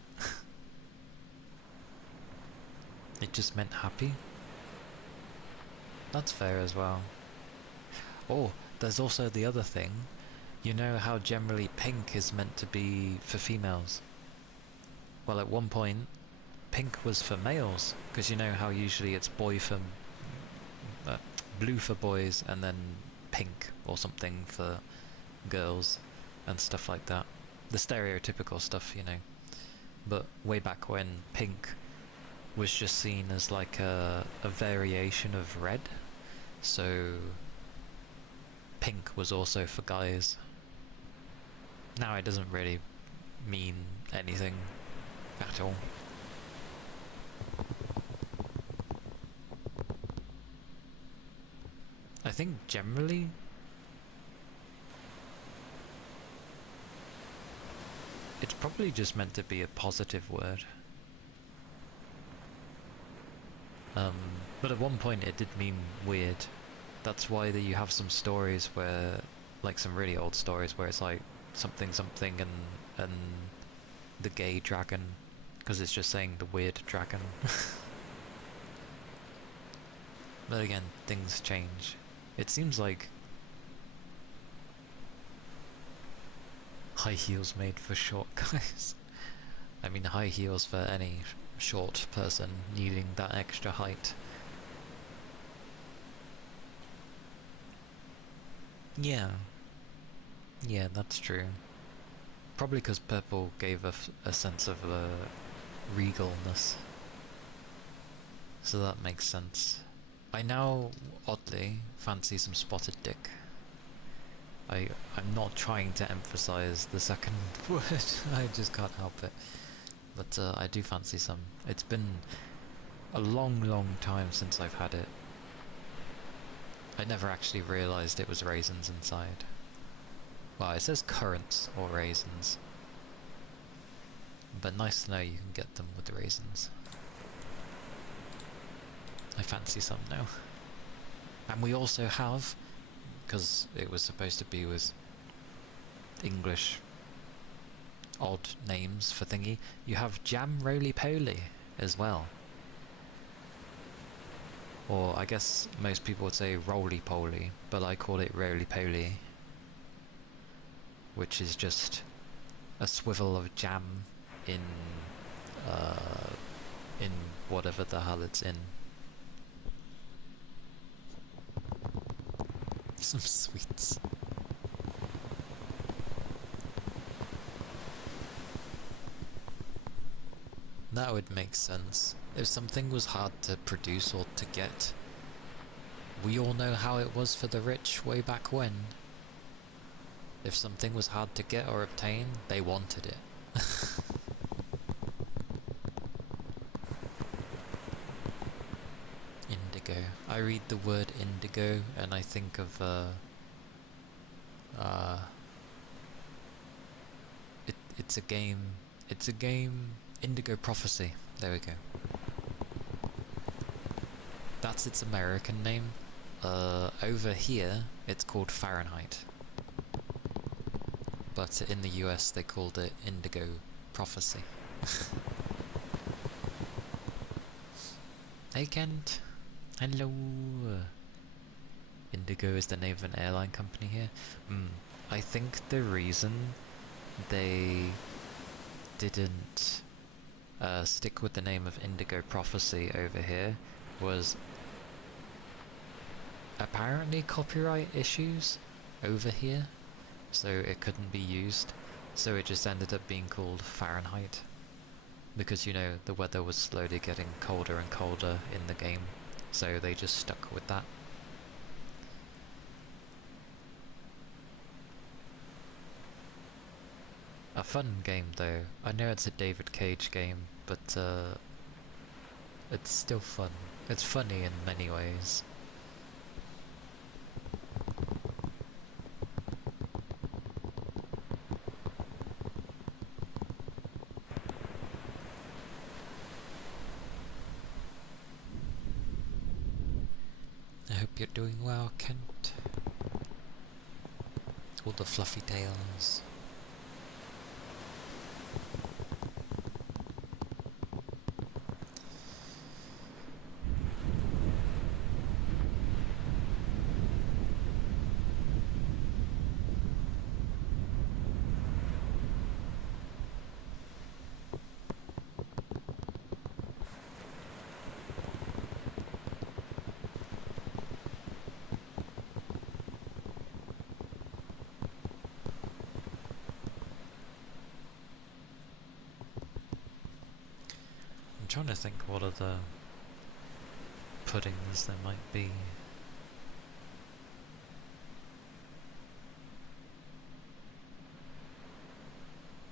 It just meant happy. That's fair as well. Oh, there's also the other thing. You know how generally pink is meant to be for females? Well, at one point, pink was for males, because you know how usually it's blue for boys and then pink or something for girls and stuff like that. The stereotypical stuff, you know. But way back when, pink was just seen as like a variation of red, so pink was also for guys. Now it doesn't really mean anything at all. I think generally it's probably just meant to be a positive word. But at one point it did mean weird. That's why you have some stories where, like some really old stories where it's like something something and the gay dragon, because it's just saying the weird dragon. But again, things change. It seems like high heels made for short guys. I mean, high heels for any short person needing that extra height. Yeah. Yeah, that's true. Probably because purple gave a sense of regalness. So that makes sense. I now, oddly, fancy some spotted dick. I'm not trying to emphasize the second word, I just can't help it. But I do fancy some. It's been a long, long time since I've had it. I never actually realised it was raisins inside. Well, it says currants or raisins. But nice to know you can get them with the raisins. I fancy some now. And we also have, because it was supposed to be with English odd names for thingy, you have jam roly-poly as well. Or I guess most people would say roly-poly, but I call it roly-poly, which is just a swivel of jam in whatever the hell it's in. Some sweets. That would make sense. If something was hard to produce or to get, we all know how it was for the rich way back when. If something was hard to get or obtain, they wanted it. Indigo. I read the word indigo and I think of it's a game. It's a game. Indigo Prophecy. There we go. That's its American name. Over here, it's called Fahrenheit. But in the US, they called it Indigo Prophecy. Hey Kent! Hello! Indigo is the name of an airline company here. I think the reason they didn't stick with the name of Indigo Prophecy over here was apparently copyright issues over here, so it couldn't be used, so it just ended up being called Fahrenheit, because you know the weather was slowly getting colder and colder in the game, so they just stuck with that. A fun game though. I know it's a David Cage game, but it's still fun. It's funny in many ways. I hope you're doing well, Kent. All the fluffy tails. trying to think what other puddings there might be.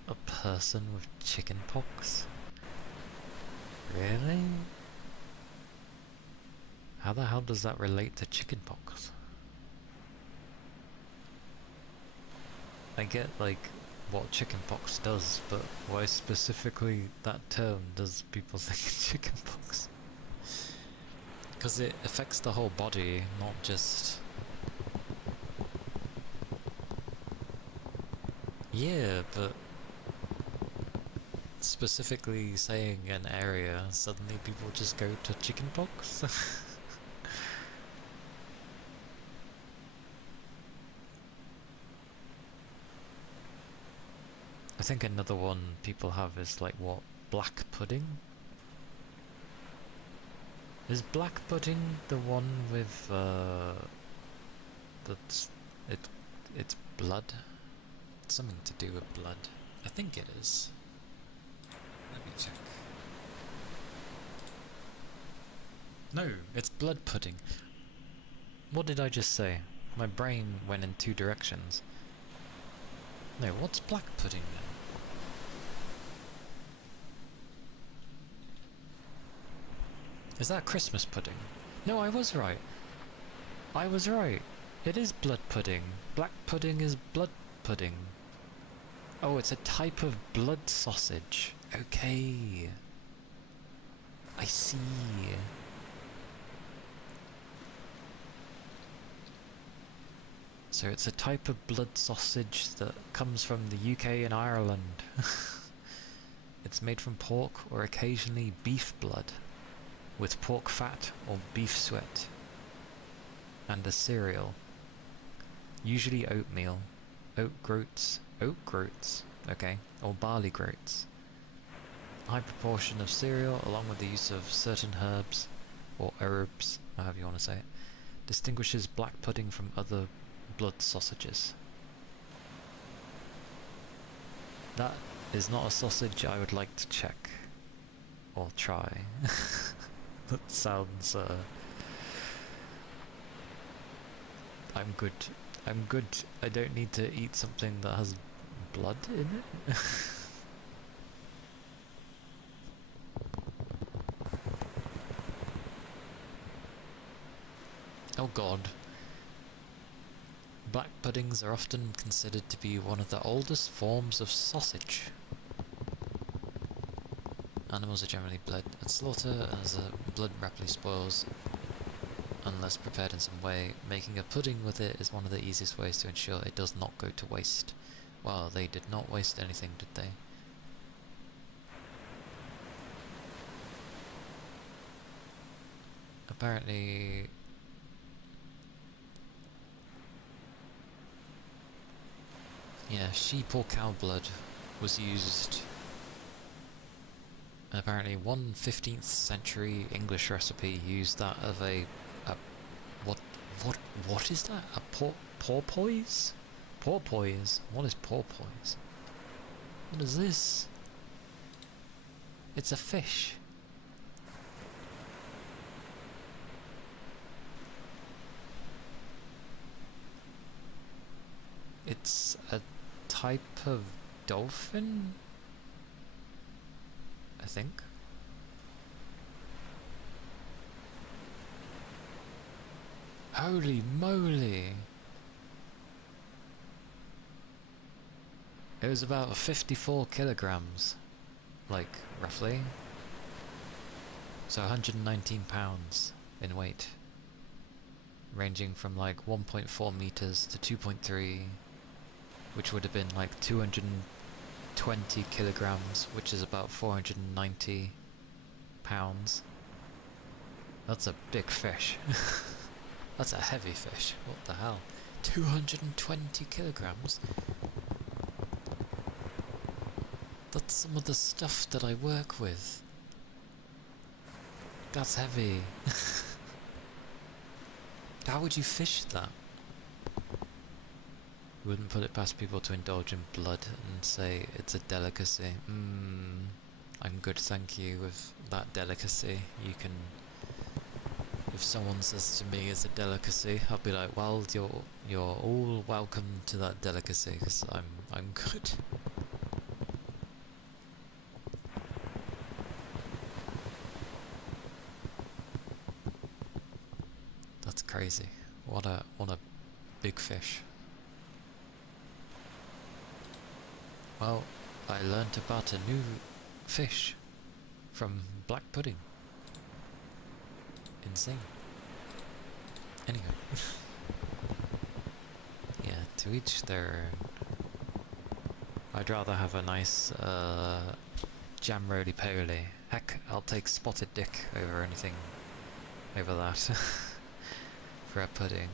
A person with chicken pox? Really? How the hell does that relate to chicken pox? I get, like, what chicken pox does, but why specifically that term does people think chicken pox? Because it affects the whole body, not just... Yeah, but specifically saying an area, suddenly people just go to chicken pox? I think another one people have is like, what, black pudding? Is black pudding the one with that's it's blood? It's something to do with blood. I think it is. Let me check. No, it's blood pudding. What did I just say? My brain went in two directions. No, what's black pudding then? Is that Christmas pudding? No, I was right. I was right. It is blood pudding. Black pudding is blood pudding. Oh, it's a type of blood sausage. Okay. I see. So it's a type of blood sausage that comes from the UK and Ireland. It's made from pork or occasionally beef blood, with pork fat or beef sweat, and a cereal, usually oatmeal, oat groats, okay, or barley groats. A high proportion of cereal, along with the use of certain herbs, or herbs, however you want to say it, distinguishes black pudding from other blood sausages. That is not a sausage I would like to check, or try. That sounds, I'm good. I'm good. I don't need to eat something that has blood in it. Oh god. Black puddings are often considered to be one of the oldest forms of sausage. Animals are generally bled at slaughter, as the blood rapidly spoils unless prepared in some way. Making a pudding with it is one of the easiest ways to ensure it does not go to waste. Well, they did not waste anything, did they? Apparently... yeah, sheep or cow blood was used. And apparently one 15th century English recipe used that of a what is that? A porpoise? Porpoise? What is porpoise? What is this? It's a fish. It's a type of dolphin? I think. Holy moly! It was about 54 kilograms, like, roughly. So 119 pounds in weight. Ranging from like 1.4 meters to 2.3, which would have been like 220 kilograms, which is about 490 pounds. That's a big fish. That's a heavy fish. What the hell? 220 kilograms? That's some of the stuff that I work with. That's heavy. How would you fish that? Wouldn't put it past people to indulge in blood and say it's a delicacy. I'm good, thank you, with that delicacy. You can... If someone says to me it's a delicacy, I'll be like, well, you're all welcome to that delicacy, because I'm good. That's crazy. What a big fish. Well, I learnt about a new fish from Black Pudding. Insane. Anyway. Yeah, to each their own. I'd rather have a nice jam roly-poly. Heck, I'll take spotted dick over anything over that. For a pudding.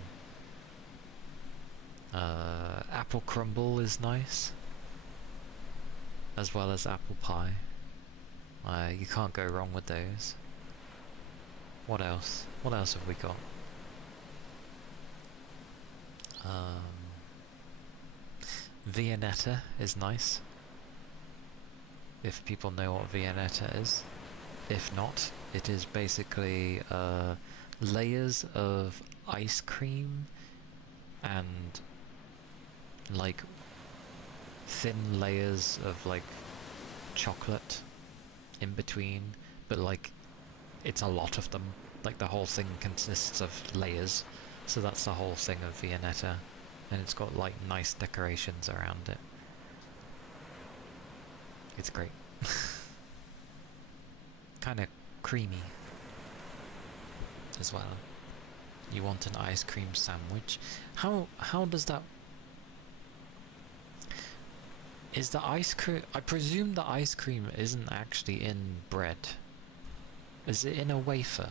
Apple crumble is nice. As well as apple pie. You can't go wrong with those. What else? What else have we got? Viennetta is nice. If people know what Viennetta is. If not, it is basically layers of ice cream and like thin layers of like chocolate in between, but like it's a lot of them. Like the whole thing consists of layers, so that's the whole thing of Viennetta, and it's got like nice decorations around it. It's great. Kind of creamy as well. You want an ice cream sandwich? How does that... Is the ice cream... I presume the ice cream isn't actually in bread. Is it in a wafer?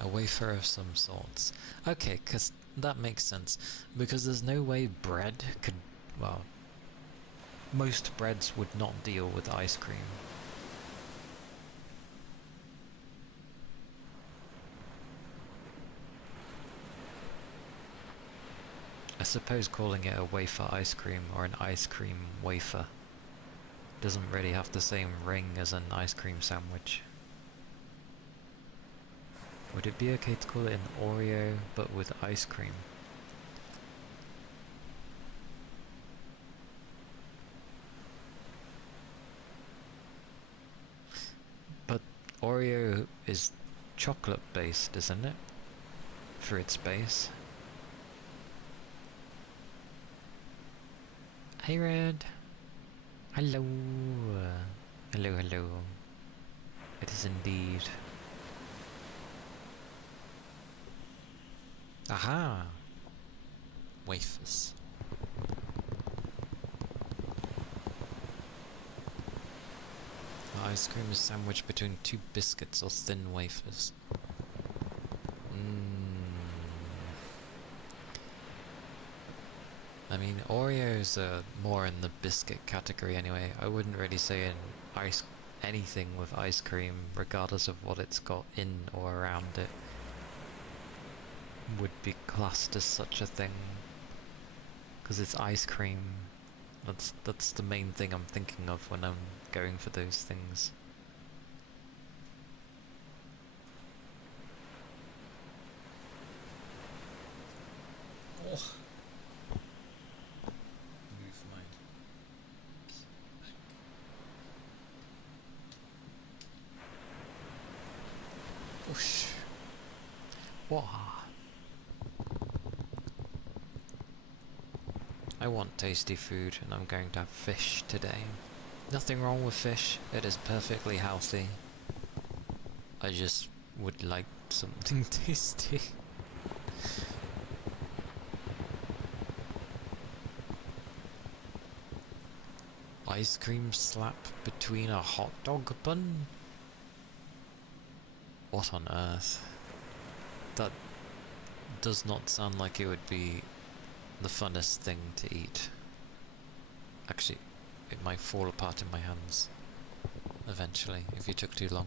A wafer of some sorts. Okay, because that makes sense. Because there's no way bread could... Well, most breads would not deal with ice cream. I suppose calling it a wafer ice cream or an ice cream wafer doesn't really have the same ring as an ice cream sandwich. Would it be okay to call it an Oreo but with ice cream? But Oreo is chocolate based, isn't it? For its base. Hey Red! Hello! Hello, hello. It is indeed. Aha! Wafers. The ice cream is sandwiched between two biscuits or thin wafers. I mean, Oreos are more in the biscuit category anyway. I wouldn't really say anything with ice cream, regardless of what it's got in or around it, would be classed as such a thing. Because it's ice cream. That's the main thing I'm thinking of when I'm going for those things. Oh. Whoosh. Wah. I want tasty food and I'm going to have fish today. Nothing wrong with fish, it is perfectly healthy. I just would like something tasty. Ice cream slap between a hot dog bun? What on earth? That does not sound like it would be the funnest thing to eat. Actually, it might fall apart in my hands. eventually if you took too long.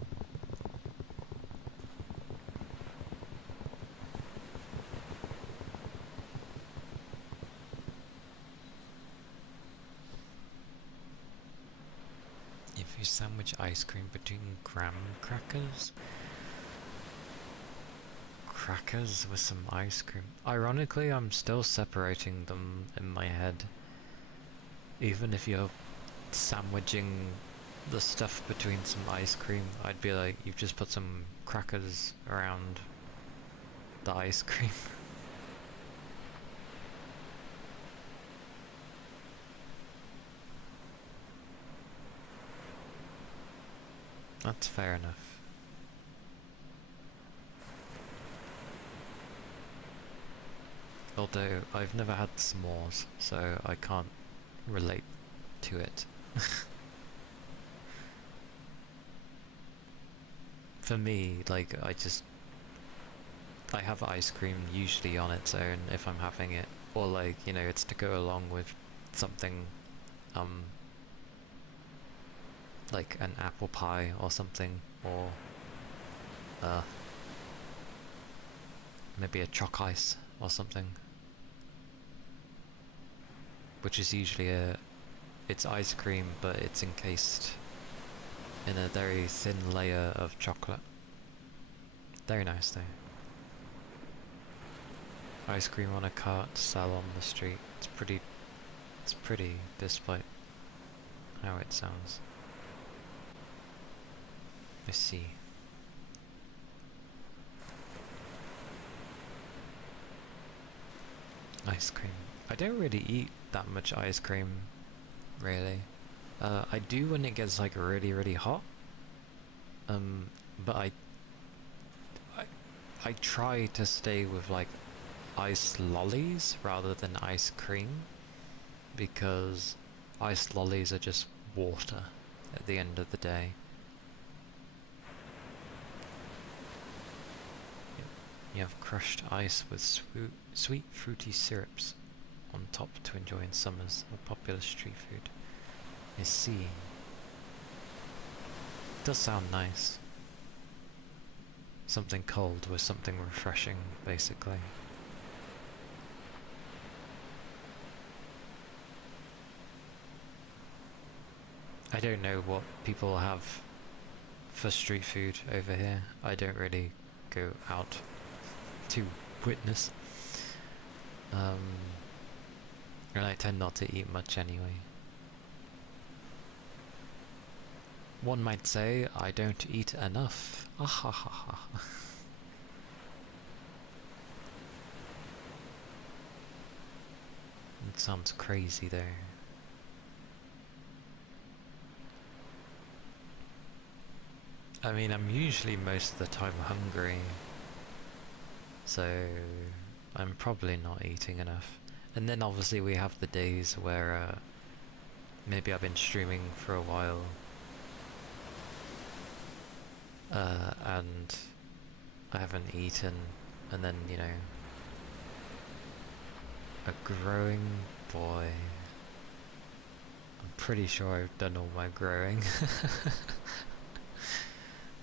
If you sandwich ice cream between graham crackers? Crackers with some ice cream. Ironically, I'm still separating them in my head. Even if you're sandwiching the stuff between some ice cream, I'd be like, you've just put some crackers around the ice cream. That's fair enough. Although, I've never had s'mores, so I can't relate to it. For me, like, I have ice cream usually on its own if I'm having it, or like, you know, it's to go along with something, um, like an apple pie or something, or, maybe a chalk ice or something. Which is usually it's ice cream, but it's encased in a very thin layer of chocolate. Very nice though. Ice cream on a cart, sell on the street. It's pretty despite how it sounds. Let's see. Ice cream. I don't really eat that much ice cream, really. I do when it gets like really hot. But I, I try to stay with like ice lollies rather than ice cream, because ice lollies are just water at the end of the day. You have crushed ice with sweet fruity syrups on top to enjoy in summers, a popular street food. I see. Does sound nice. Something cold with something refreshing, basically. I don't know what people have for street food over here. I don't really go out to witness. And I tend not to eat much anyway. One might say I don't eat enough. Ah ha ha ha. It sounds crazy there. I mean, I'm usually most of the time hungry, so I'm probably not eating enough. And then obviously we have the days where maybe I've been streaming for a while, and I haven't eaten, and then, you know, a growing boy. I'm pretty sure I've done all my growing.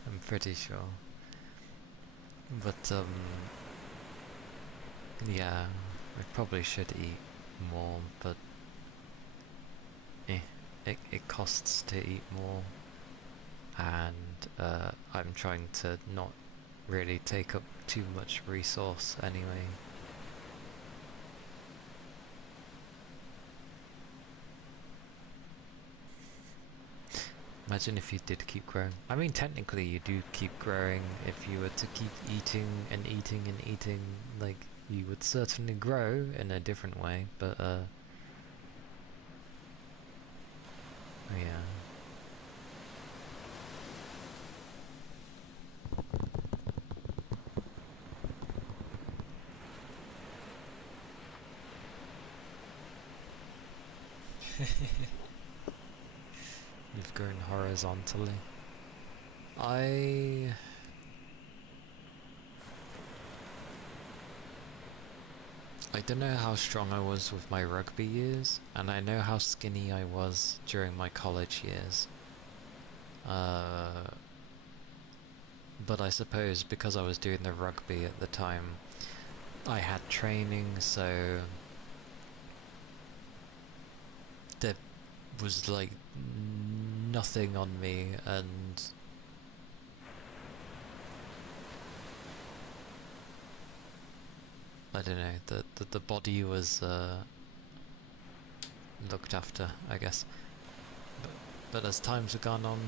I'm pretty sure. But, yeah, I probably should eat more, but it costs to eat more, and I'm trying to not really take up too much resource anyway. Imagine if you did keep growing. I mean, technically you do keep growing if you were to keep eating and eating and eating. Like, you would certainly grow in a different way, but yeah. You've grown horizontally. I don't know how strong I was with my rugby years, and I know how skinny I was during my college years. But I suppose because I was doing the rugby at the time, I had training, so there was like nothing on me, and I don't know, the body was looked after, I guess. But as times have gone on,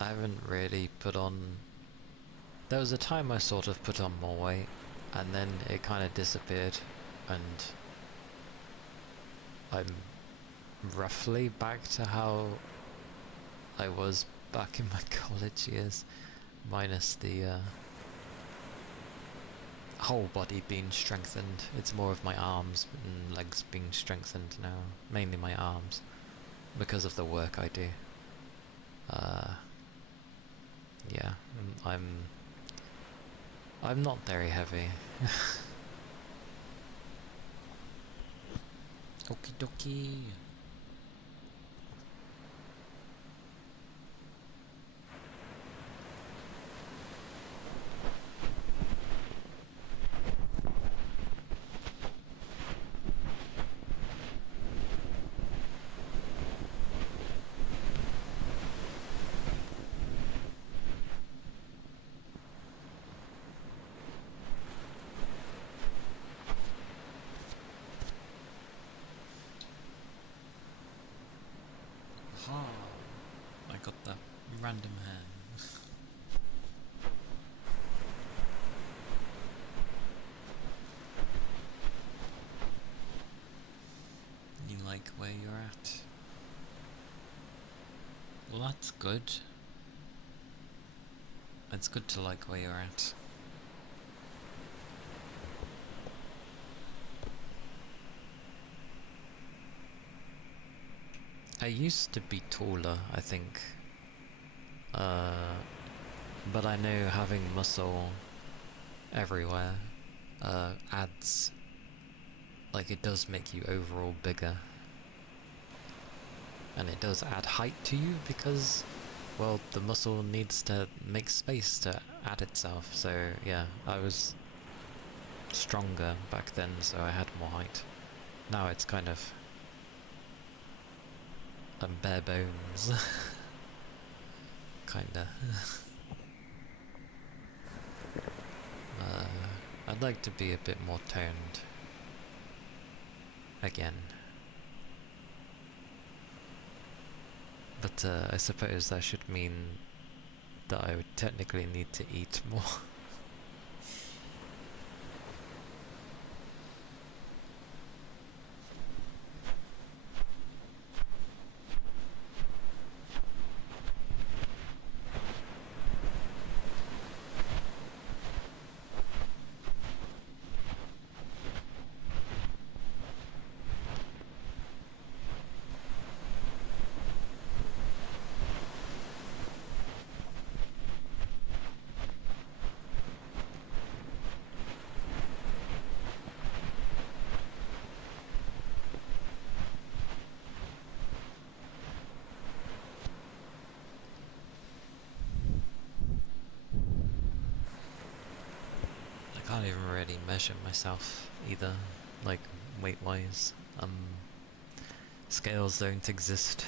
I haven't really put on... There was a time I sort of put on more weight, and then it kind of disappeared, and I'm roughly back to how I was back in my college years, minus the whole body being strengthened. It's more of my arms and legs being strengthened now, mainly my arms, because of the work I do. Yeah, I'm not very heavy. Okie dokie. Aha! I got that random hand. You like where you're at? Well, that's good. It's good to like where you're at. I used to be taller, I think. But I know having muscle everywhere adds... Like, it does make you overall bigger. And it does add height to you because, well, the muscle needs to make space to add itself. So, yeah, I was stronger back then, so I had more height. Now it's kind of... bare bones. Kinda. I'd like to be a bit more toned. Again. But I suppose that should mean that I would technically need to eat more. I can't even really measure myself either, like weight-wise. Scales don't exist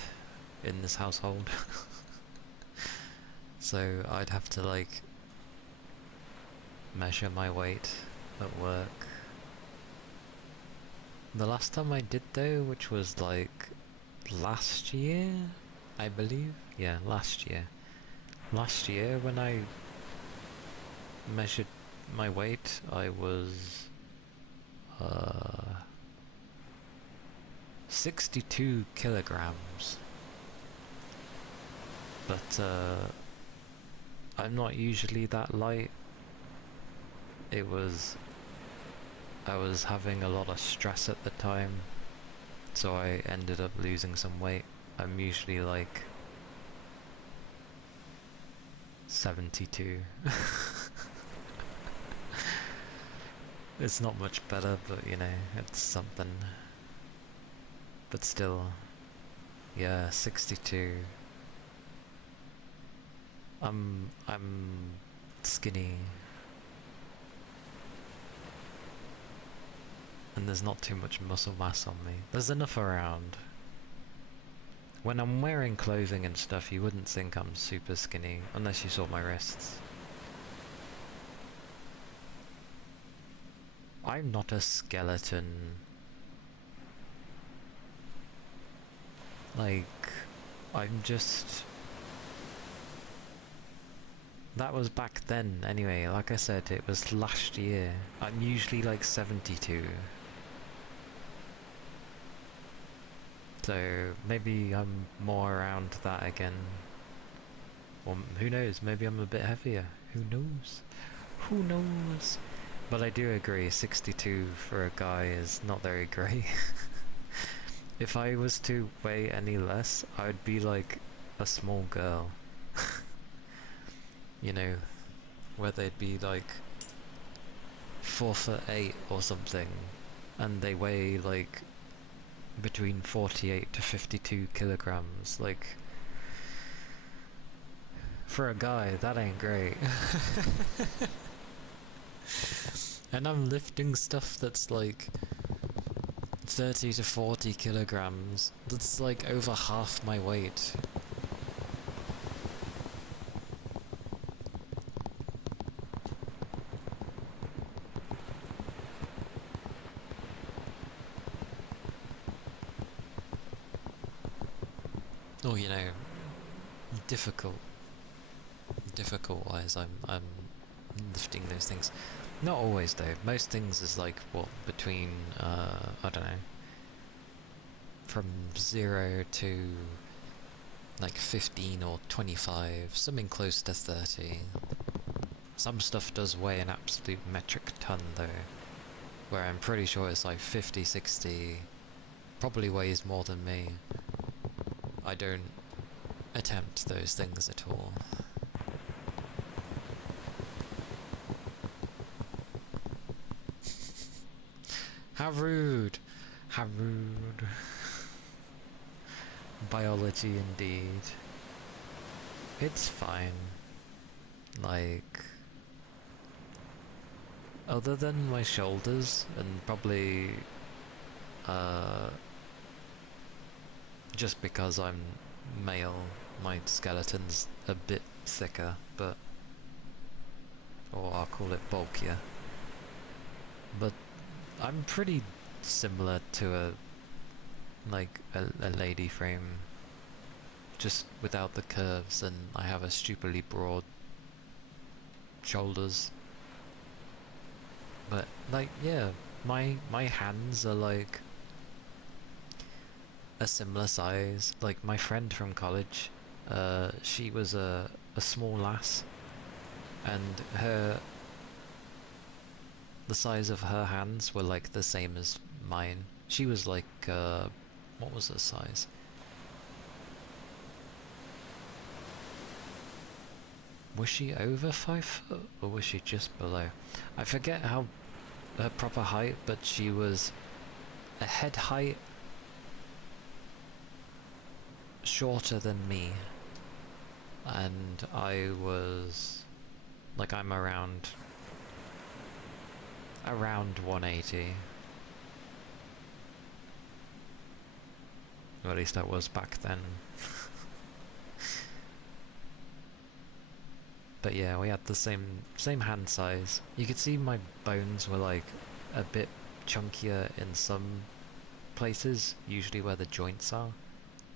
in this household. So I'd have to like measure my weight at work. The last time I did though, which was like last year, I believe? Yeah, last year. Last year when I measured my weight, I was 62 kilograms. But I'm not usually that light. I was having a lot of stress at the time, so I ended up losing some weight. I'm usually like 72. It's not much better, but you know, it's something. But still, yeah, 62. I'm skinny, and there's not too much muscle mass on me. There's enough around. When I'm wearing clothing and stuff, you wouldn't think I'm super skinny, unless you saw my wrists. I'm not a skeleton. Like, I'm just... That was back then, anyway. Like I said, it was last year. I'm usually like 72. So, maybe I'm more around that again. Or who knows, maybe I'm a bit heavier. Who knows? Who knows? But I do agree, 62 for a guy is not very great. If I was to weigh any less, I would be like a small girl. You know, where they'd be like 4'8" or something, and they weigh like between 48 to 52 kilograms. Like, for a guy, that ain't great. And I'm lifting stuff that's like 30 to 40 kilograms. That's like over half my weight. Or, you know, difficult wise, I'm lifting those things. Not always though. Most things is like what, between I don't know, from 0 to like 15 or 25, something close to 30. Some stuff does weigh an absolute metric ton though, where I'm pretty sure it's like 50, 60, probably weighs more than me. I don't attempt those things at all. How rude! How rude. Biology indeed. It's fine. Like, other than my shoulders and probably just because I'm male, my skeleton's a bit thicker, but, or I'll call it bulkier. But I'm pretty similar to a lady frame, just without the curves, and I have a stupidly broad shoulders. But like, yeah, my hands are like a similar size. Like my friend from college, she was a small lass, and the size of her hands were like the same as mine. She was like, what was her size? Was she over 5 foot, or was she just below? I forget how her proper height, but she was a head height shorter than me, and I was like, I'm around 180. Or at least I was back then. But yeah, we had the same hand size. You could see my bones were like a bit chunkier in some places, usually where the joints are.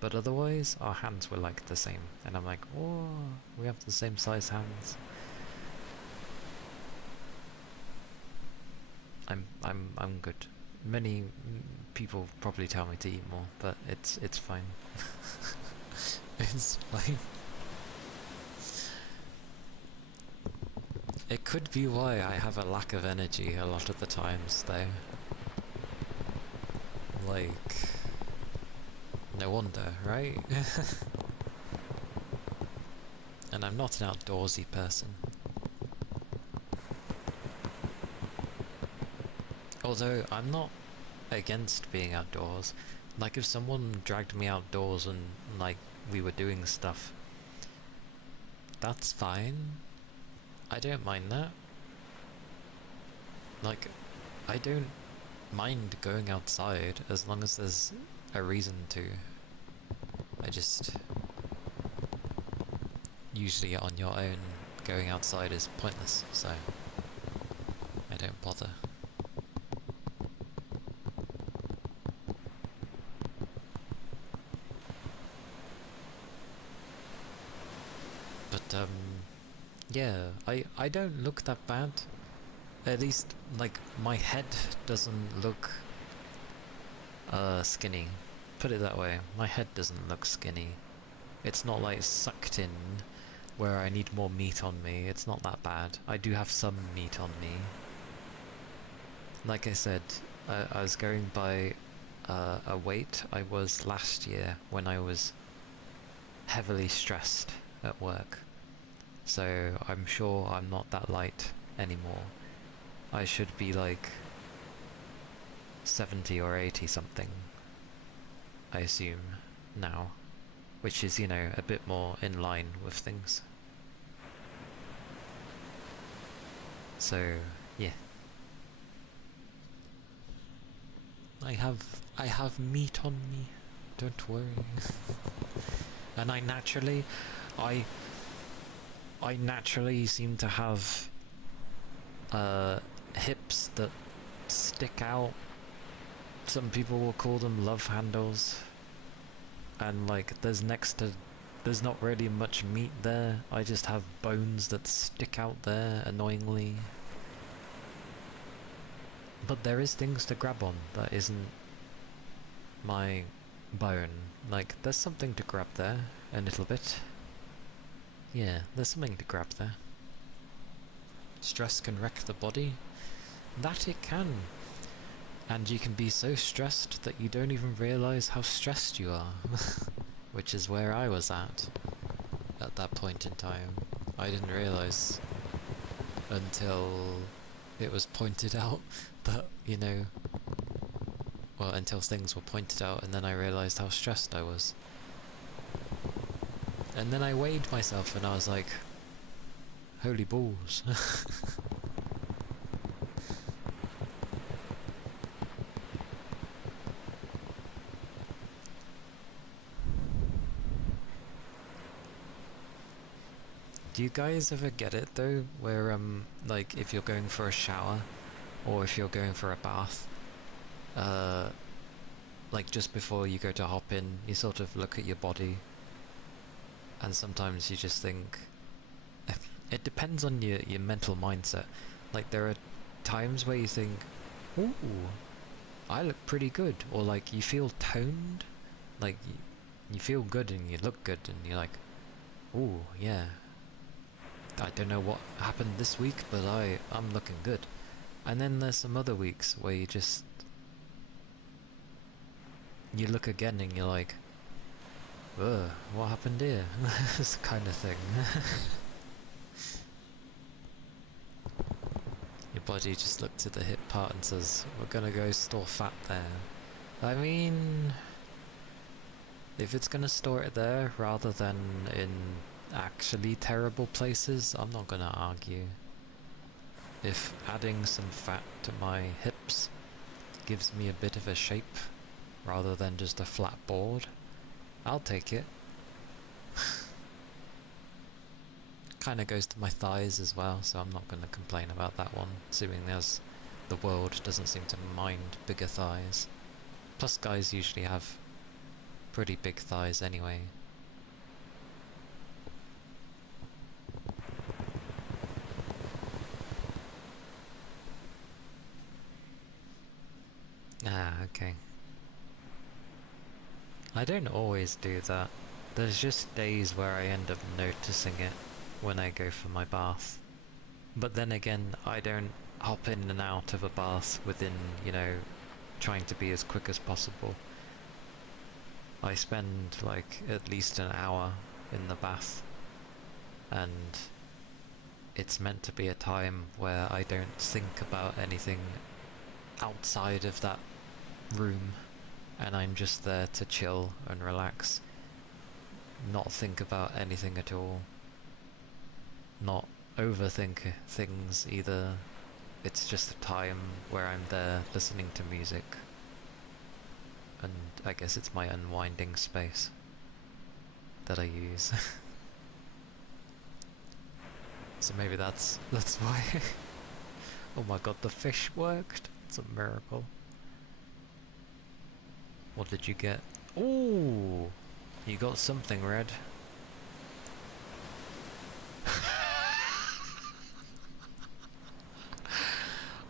But otherwise, our hands were like the same. And I'm like, whoa, we have the same size hands. I'm good. Many people probably tell me to eat more, but it's fine. It's fine. It could be why I have a lack of energy a lot of the times, though. Like, no wonder, right? And I'm not an outdoorsy person. Although, I'm not against being outdoors. Like, if someone dragged me outdoors and, like, we were doing stuff, that's fine. I don't mind that. Like, I don't mind going outside as long as there's a reason to. I just... Usually on your own, going outside is pointless, so I don't bother. But, yeah, I don't look that bad. At least, like, my head doesn't look, skinny. Put it that way, my head doesn't look skinny. It's not, like, sucked in, where I need more meat on me. It's not that bad. I do have some meat on me. Like I said, I was going by, a weight I was last year when I was heavily stressed at work. So I'm sure I'm not that light anymore. I should be like 70 or 80 something, I assume, now. Which is, you know, a bit more in line with things. So, yeah. I have meat on me, don't worry. And I naturally seem to have hips that stick out. Some people will call them love handles. And like there's not really much meat there. I just have bones that stick out there annoyingly. But there is things to grab on that isn't my bone. Like there's something to grab there a little bit. Yeah, there's something to grab there. Stress can wreck the body. That it can. And you can be so stressed that you don't even realise how stressed you are. Which is where I was at that point in time. I didn't realise until it was pointed out that, you know... Well, until things were pointed out and then I realised how stressed I was. And then I weighed myself and I was like... Holy balls. Do you guys ever get it though, where like if you're going for a shower, or if you're going for a bath, like just before you go to hop in, you sort of look at your body, and sometimes you just think, it depends on your mental mindset. Like there are times where you think, ooh, I look pretty good, or like you feel toned, like you feel good and you look good, and you're like, ooh, yeah. I don't know what happened this week, but I'm looking good. And then there's some other weeks where you look again and you're like, ugh, what happened here? This kind of thing. Your body just looks at the hip part and says, we're gonna go store fat there. I mean, if it's gonna store it there rather than in actually terrible places, I'm not gonna argue. If adding some fat to my hips gives me a bit of a shape rather than just a flat board, I'll take it. Kinda goes to my thighs as well, so I'm not gonna complain about that one, assuming as the world doesn't seem to mind bigger thighs. Plus guys usually have pretty big thighs anyway. Ah, okay. I don't always do that. There's just days where I end up noticing it when I go for my bath. But then again, I don't hop in and out of a bath within, you know, trying to be as quick as possible. I spend like at least an hour in the bath, and it's meant to be a time where I don't think about anything outside of that room, and I'm just there to chill and relax, not think about anything at all. not overthink things either. It's just a time where I'm there listening to music, and I guess it's my unwinding space that I use. So maybe that's why. Oh my god, the fish worked! It's a miracle. What did you get? Ooh! You got something, Red.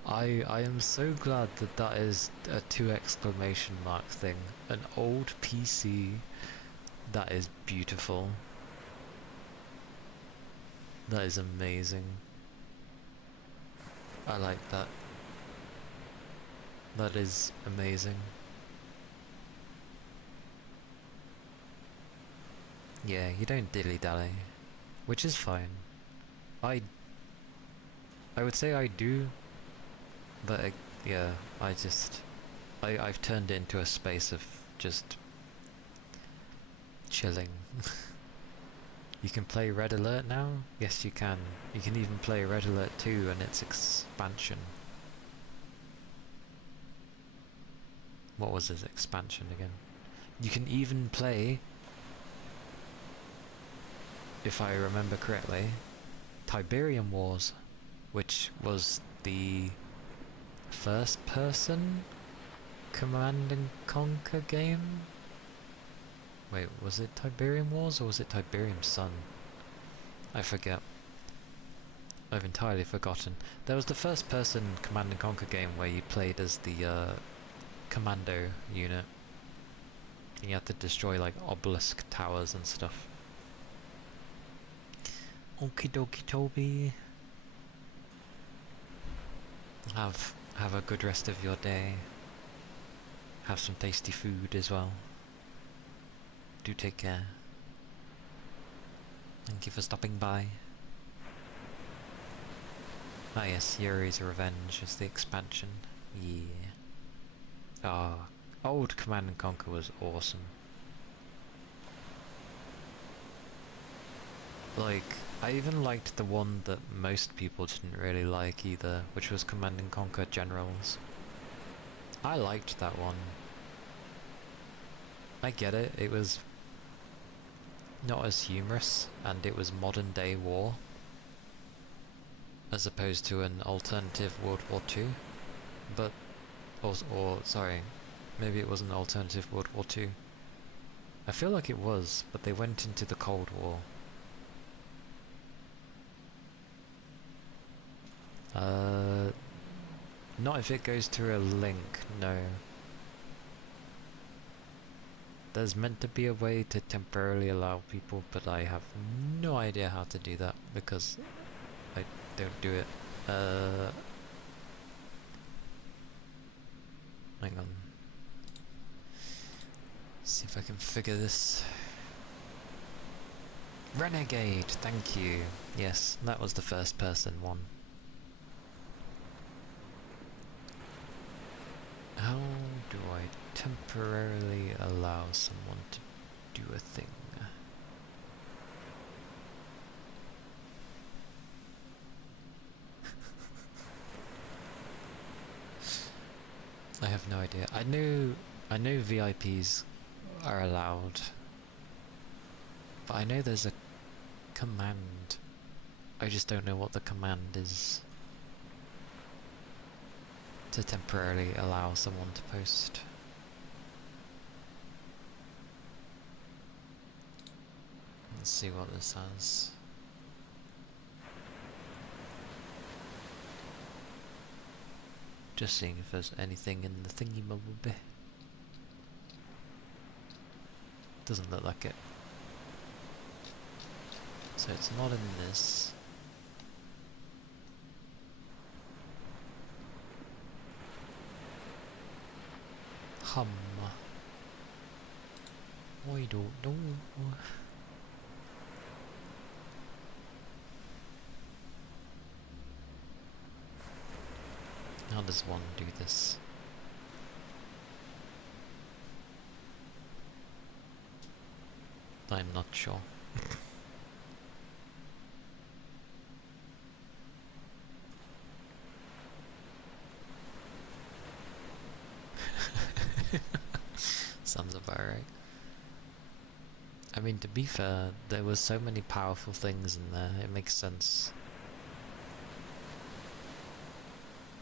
I am so glad that that is a 2 exclamation mark thing. An old PC. That is beautiful. That is amazing. I like that. That is amazing. Yeah, you don't dilly-dally. Which is fine. I would say I do, but yeah, I've turned it into a space of just chilling. You can play Red Alert now? Yes, you can. You can even play Red Alert 2 and its expansion. What was his expansion again? You can even play, if I remember correctly, Tiberium Wars, which was the first person Command and Conquer game? Wait, was it Tiberium Wars or was it Tiberium Sun? I forget. I've entirely forgotten. There was the first person Command and Conquer game where you played as the commando unit. And you had to destroy like obelisk towers and stuff. Okie dokie Toby. Have a good rest of your day. Have some tasty food as well. Do take care. Thank you for stopping by. Ah yes, Yuri's Revenge is the expansion. Yeah. Ah, old Command and Conquer was awesome. Like, I even liked the one that most people didn't really like either, which was Command and Conquer Generals. I liked that one. I get it, it was not as humorous, and it was modern day war, as opposed to an alternative World War II, but, or sorry, maybe it was an alternative World War II. I feel like it was, but they went into the Cold War. Not if it goes through a link, no. There's meant to be a way to temporarily allow people, but I have no idea how to do that because I don't do it. Hang on. See if I can figure this. Renegade, thank you. Yes, that was the first person one. How do I temporarily allow someone to do a thing? I have no idea. I know VIPs are allowed, but I know there's a command. I just don't know what the command is to temporarily allow someone to post. Let's see what this has. Just seeing if there's anything in the thingy-mabobby. Doesn't look like it. So it's not in this. I don't know. How does one do this? I'm not sure. sounds about right. I mean, to be fair, there was so many powerful things in there, it makes sense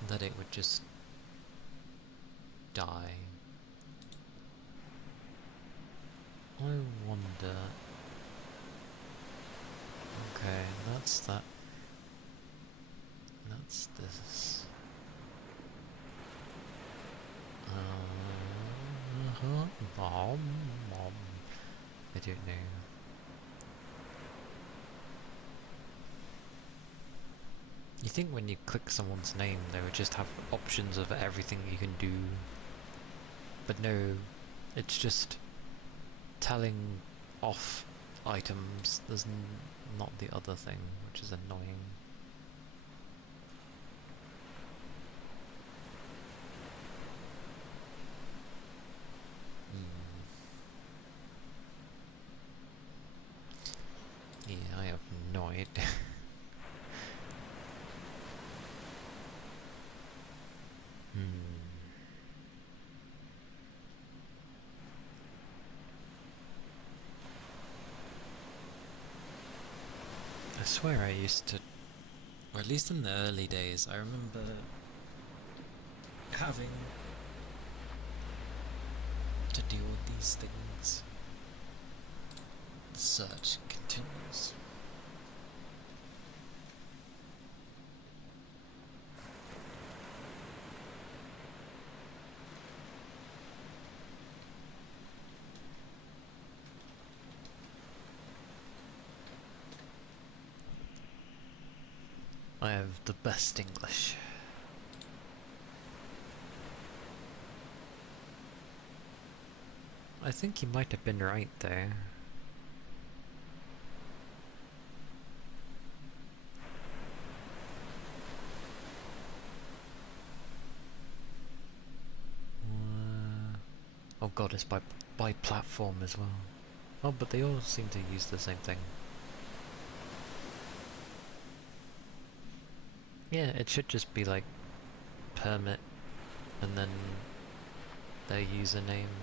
that it would just die. I wonder... Okay, that's that. That's this. Mom. I don't know. You think when you click someone's name they would just have options of everything you can do, but no, it's just telling off items. There's not the other thing, which is annoying. Yeah, I have no idea. I swear I used to, or at least in the early days, I remember having to deal with these things. The search continues. I have the best English. I think he might have been right there. Oh god, it's by platform as well. Oh, but they all seem to use the same thing. Yeah, it should just be like permit and then their username.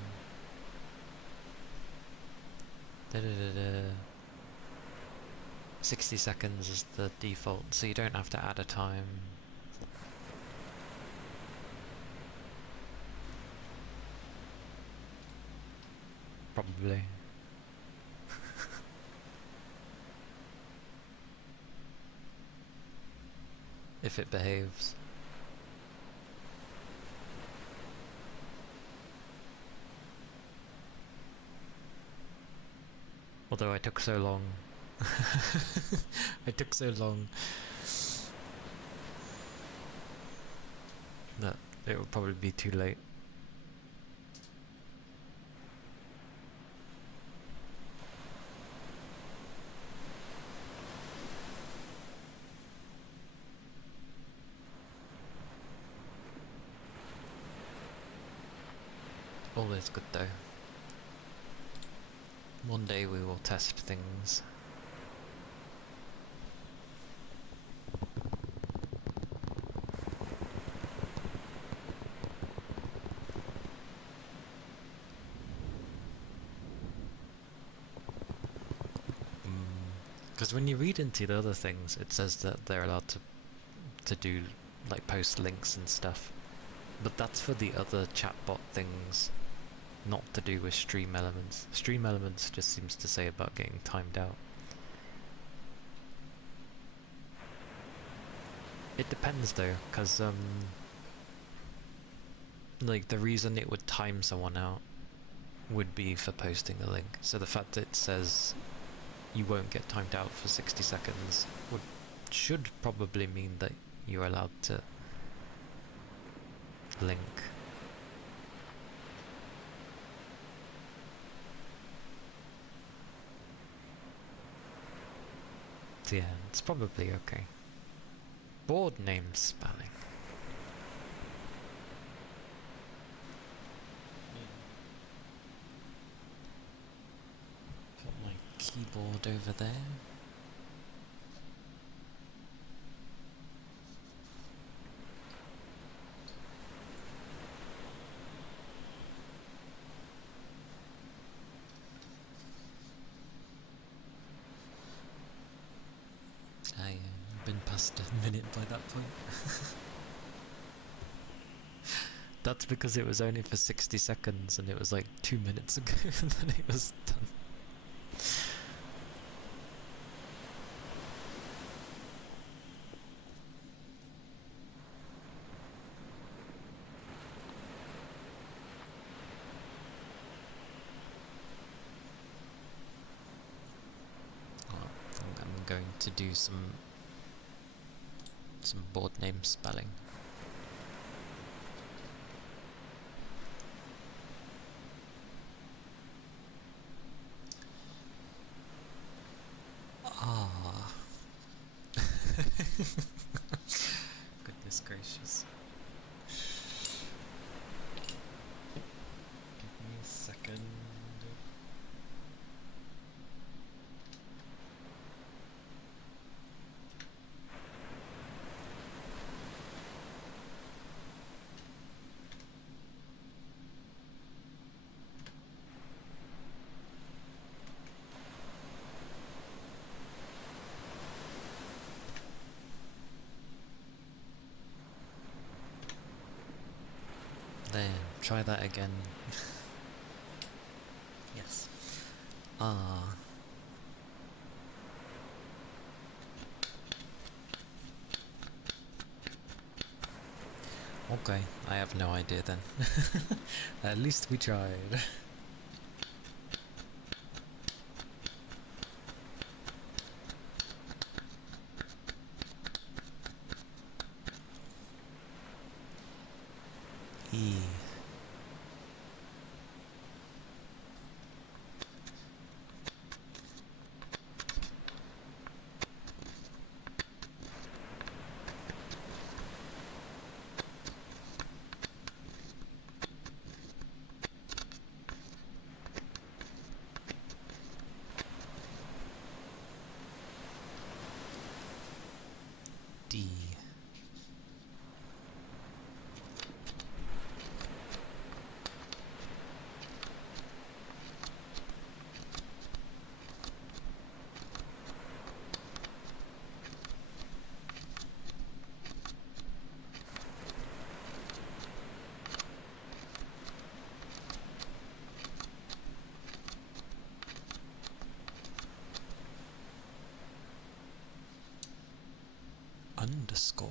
Da -da -da -da. 60 seconds is the default, so you don't have to add a time. Probably. If it behaves. Although I took so long. I took so long that it would probably be too late. All is good though. One day we will test things. Because when you read into the other things, it says that they're allowed to do like post links and stuff, but that's for the other chatbot things, not to do with stream elements. Stream elements just seems to say about getting timed out. It depends though, because like the reason it would time someone out would be for posting a link. So the fact that it says you won't get timed out for 60 seconds should probably mean that you're allowed to link. So yeah, it's probably okay. Board name spelling. Got my keyboard over there. past a minute by that point. That's because it was only for 60 seconds and it was like 2 minutes ago that it was done. I'm going to do some board name spelling. Ah. Goodness gracious. Give me a second. There, try that again. Yes. Ah. Okay, I have no idea then. At least we tried. E. D. Underscore.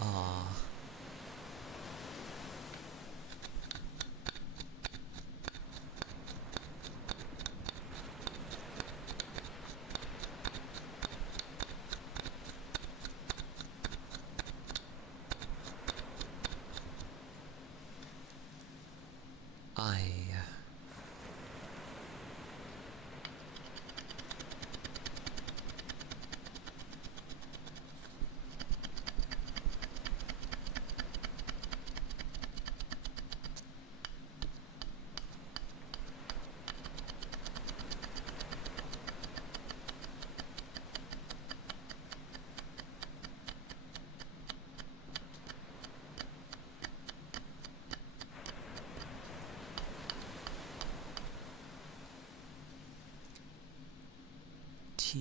Ah. I. T.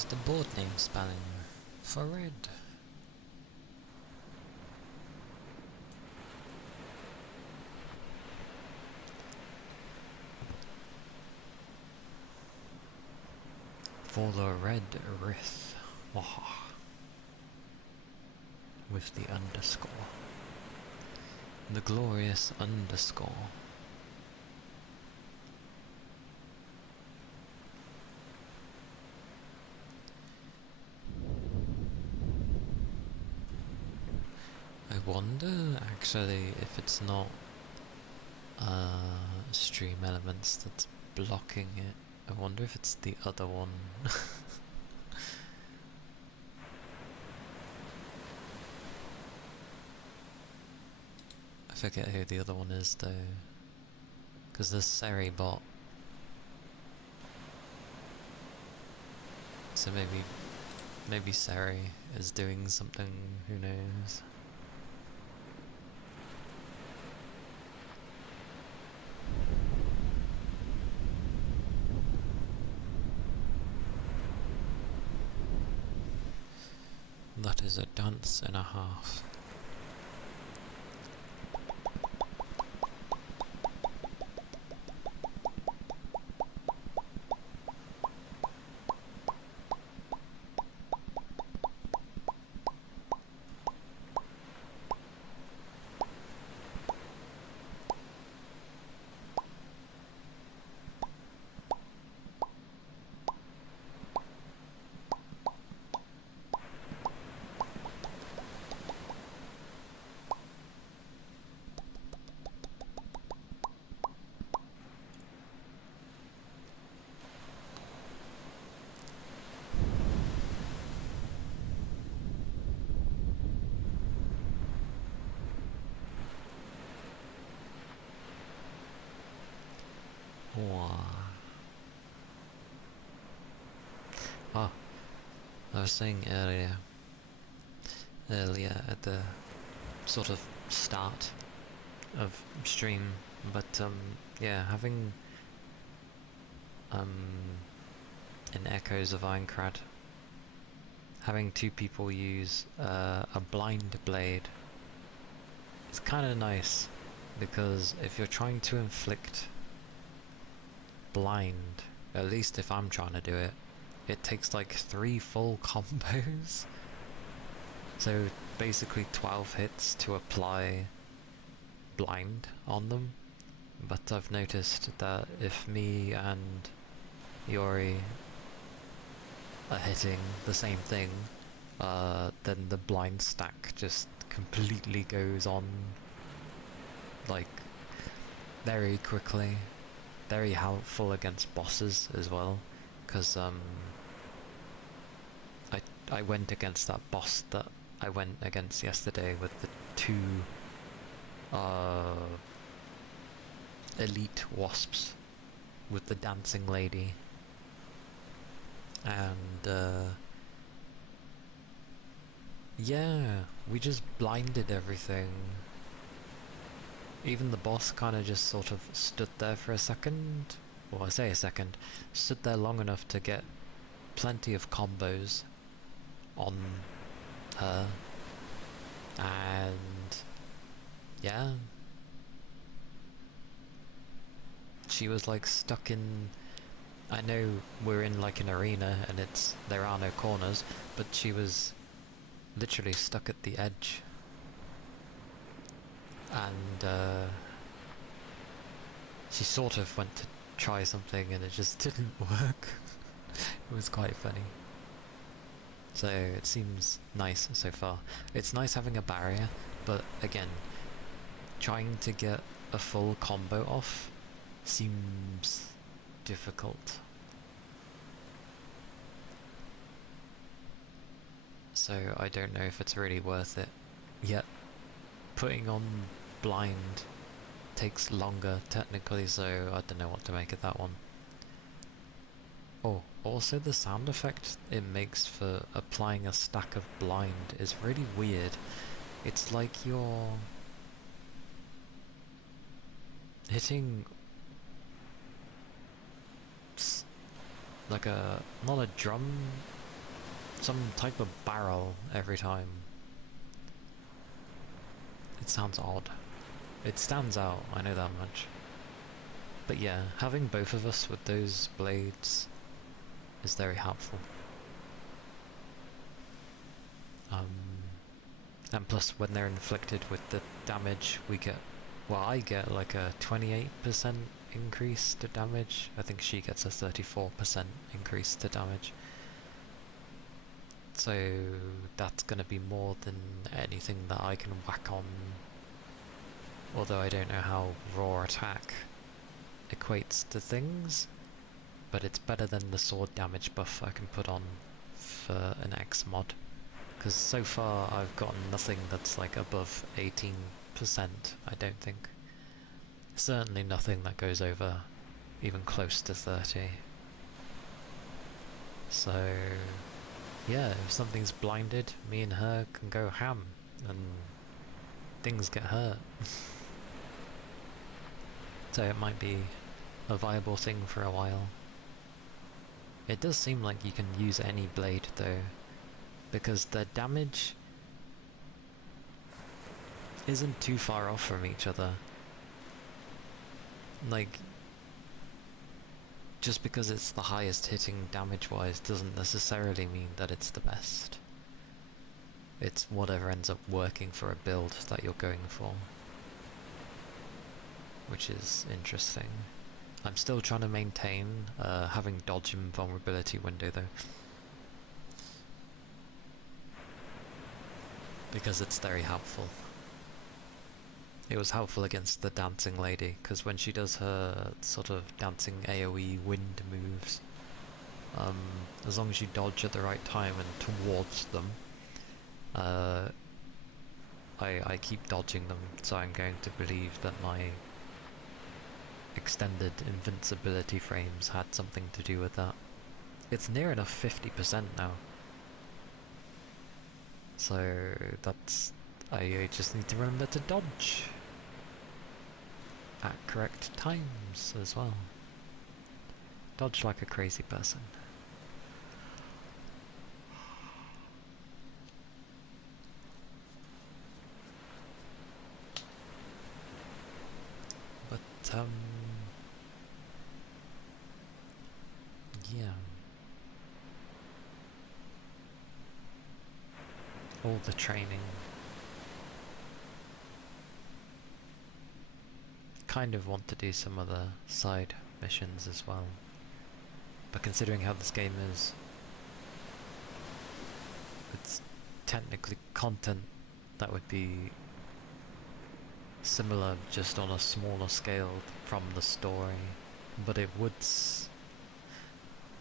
How's the board name spelling for red? For the red Rith. With the underscore. The glorious underscore. I wonder actually if it's not Stream Elements that's blocking it. I wonder if it's the other one. I forget who the other one is though. Because there's Seribot. So maybe Seri is doing something, who knows. That is a dance and a half. Oh, I was saying earlier at the sort of start of stream, but yeah, having in Echoes of Aincrad, having two people use a blind blade is kind of nice, because if you're trying to inflict blind, at least if I'm trying to do it, it takes like 3 full combos. So basically 12 hits to apply blind on them. But I've noticed that if me and Yori are hitting the same thing, then the blind stack just completely goes on, like, very quickly. Very helpful against bosses as well, because I went against that boss that I went against yesterday with the 2 elite wasps with the dancing lady, and yeah, we just blinded everything. Even the boss kind of just sort of stood there for a second, or I say a second, stood there long enough to get plenty of combos on her, and yeah, she was like stuck in, I know we're in like an arena and there are no corners, but she was literally stuck at the edge, and she sort of went to try something and it just didn't work. It was quite funny. So it seems nice so far. It's nice having a barrier, but again, trying to get a full combo off seems difficult. So I don't know if it's really worth it. Yet, putting on blind takes longer technically, so I don't know what to make of that one. Oh, also the sound effect it makes for applying a stack of blind is really weird. It's like you're hitting like not a drum some type of barrel every time. It sounds odd. It stands out, I know that much. But yeah, having both of us with those blades is very helpful. And plus when they're inflicted with the damage we get, well I get like a 28% increase to damage. I think she gets a 34% increase to damage. So that's gonna be more than anything that I can whack on. Although I don't know how raw attack equates to things, but it's better than the sword damage buff I can put on for an X mod. Because so far I've gotten nothing that's like above 18%, I don't think. Certainly nothing that goes over even close to 30. So yeah, if something's blinded, me and her can go ham and things get hurt. So it might be a viable thing for a while. It does seem like you can use any blade though, because the damage isn't too far off from each other. Like, just because it's the highest hitting damage-wise doesn't necessarily mean that it's the best. It's whatever ends up working for a build that you're going for. Which is interesting. I'm still trying to maintain having dodge and vulnerability window though. Because it's very helpful. It was helpful against the dancing lady, because when she does her sort of dancing AoE wind moves, as long as you dodge at the right time and towards them, I keep dodging them, so I'm going to believe that my extended invincibility frames had something to do with that. It's near enough 50% now. So that's... I just need to remember to dodge at correct times as well. Dodge like a crazy person. But yeah. All the training. Kind of want to do some other side missions as well. But considering how this game is, it's technically content that would be similar, just on a smaller scale from the story. But it would...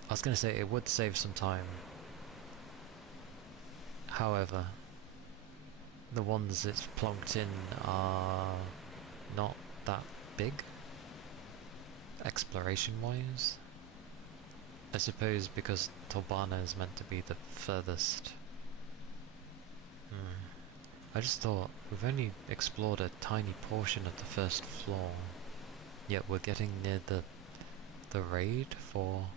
I was going to say it would save some time. However, the ones it's plonked in are not that big, exploration-wise. I suppose because Tobana is meant to be the furthest. I just thought, we've only explored a tiny portion of the first floor, yet we're getting near the raid for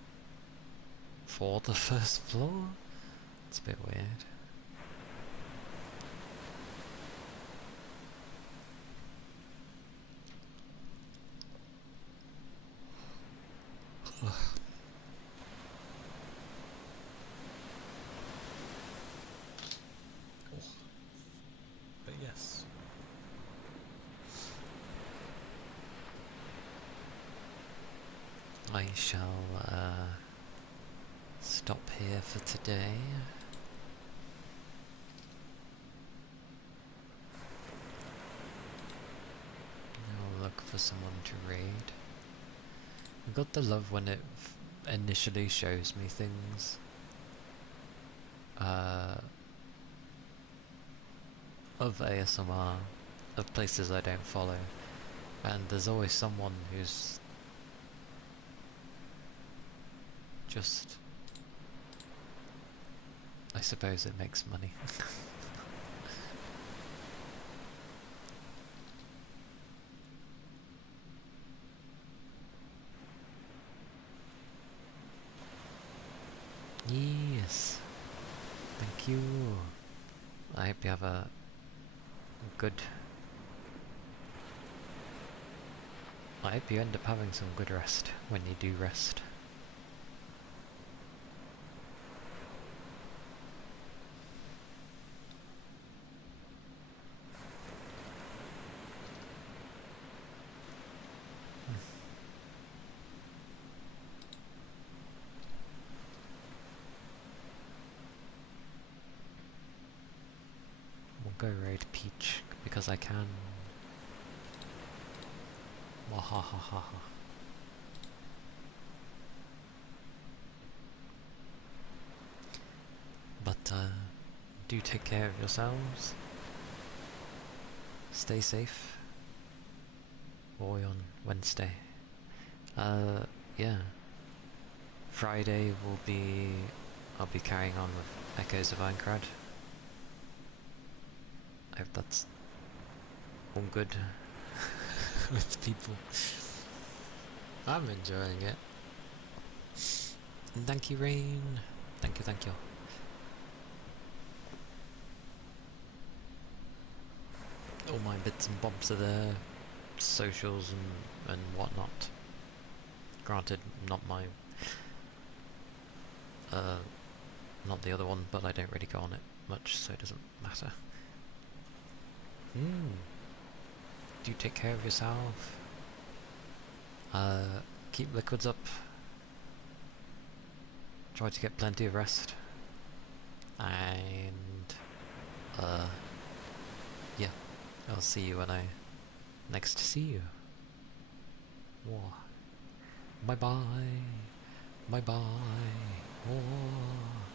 the first floor? It's a bit weird. But yes. I shall stop here for today. I'll look for someone to raid. I got the love when it initially shows me things. Of ASMR, of places I don't follow, and there's always someone who's just... I suppose it makes money. Yes. thank you. I hope you have a good... I hope you end up having some good rest when you do rest. We'll go raid Peach because I can. Wahahaha. But do take care of yourselves. Stay safe. Boy on Wednesday. Yeah. Friday I'll be carrying on with Echoes of Aincrad. I hope that's all good with people. I'm enjoying it. And thank you, Rain. Thank you, thank you. All my bits and bobs are there. Socials and whatnot. Granted, not my... not the other one, but I don't really go on it much, so it doesn't matter. Do take care of yourself. Keep liquids up. Try to get plenty of rest. And yeah, I'll see you when I next see you. Whoa. Bye bye. Bye bye. Whoa.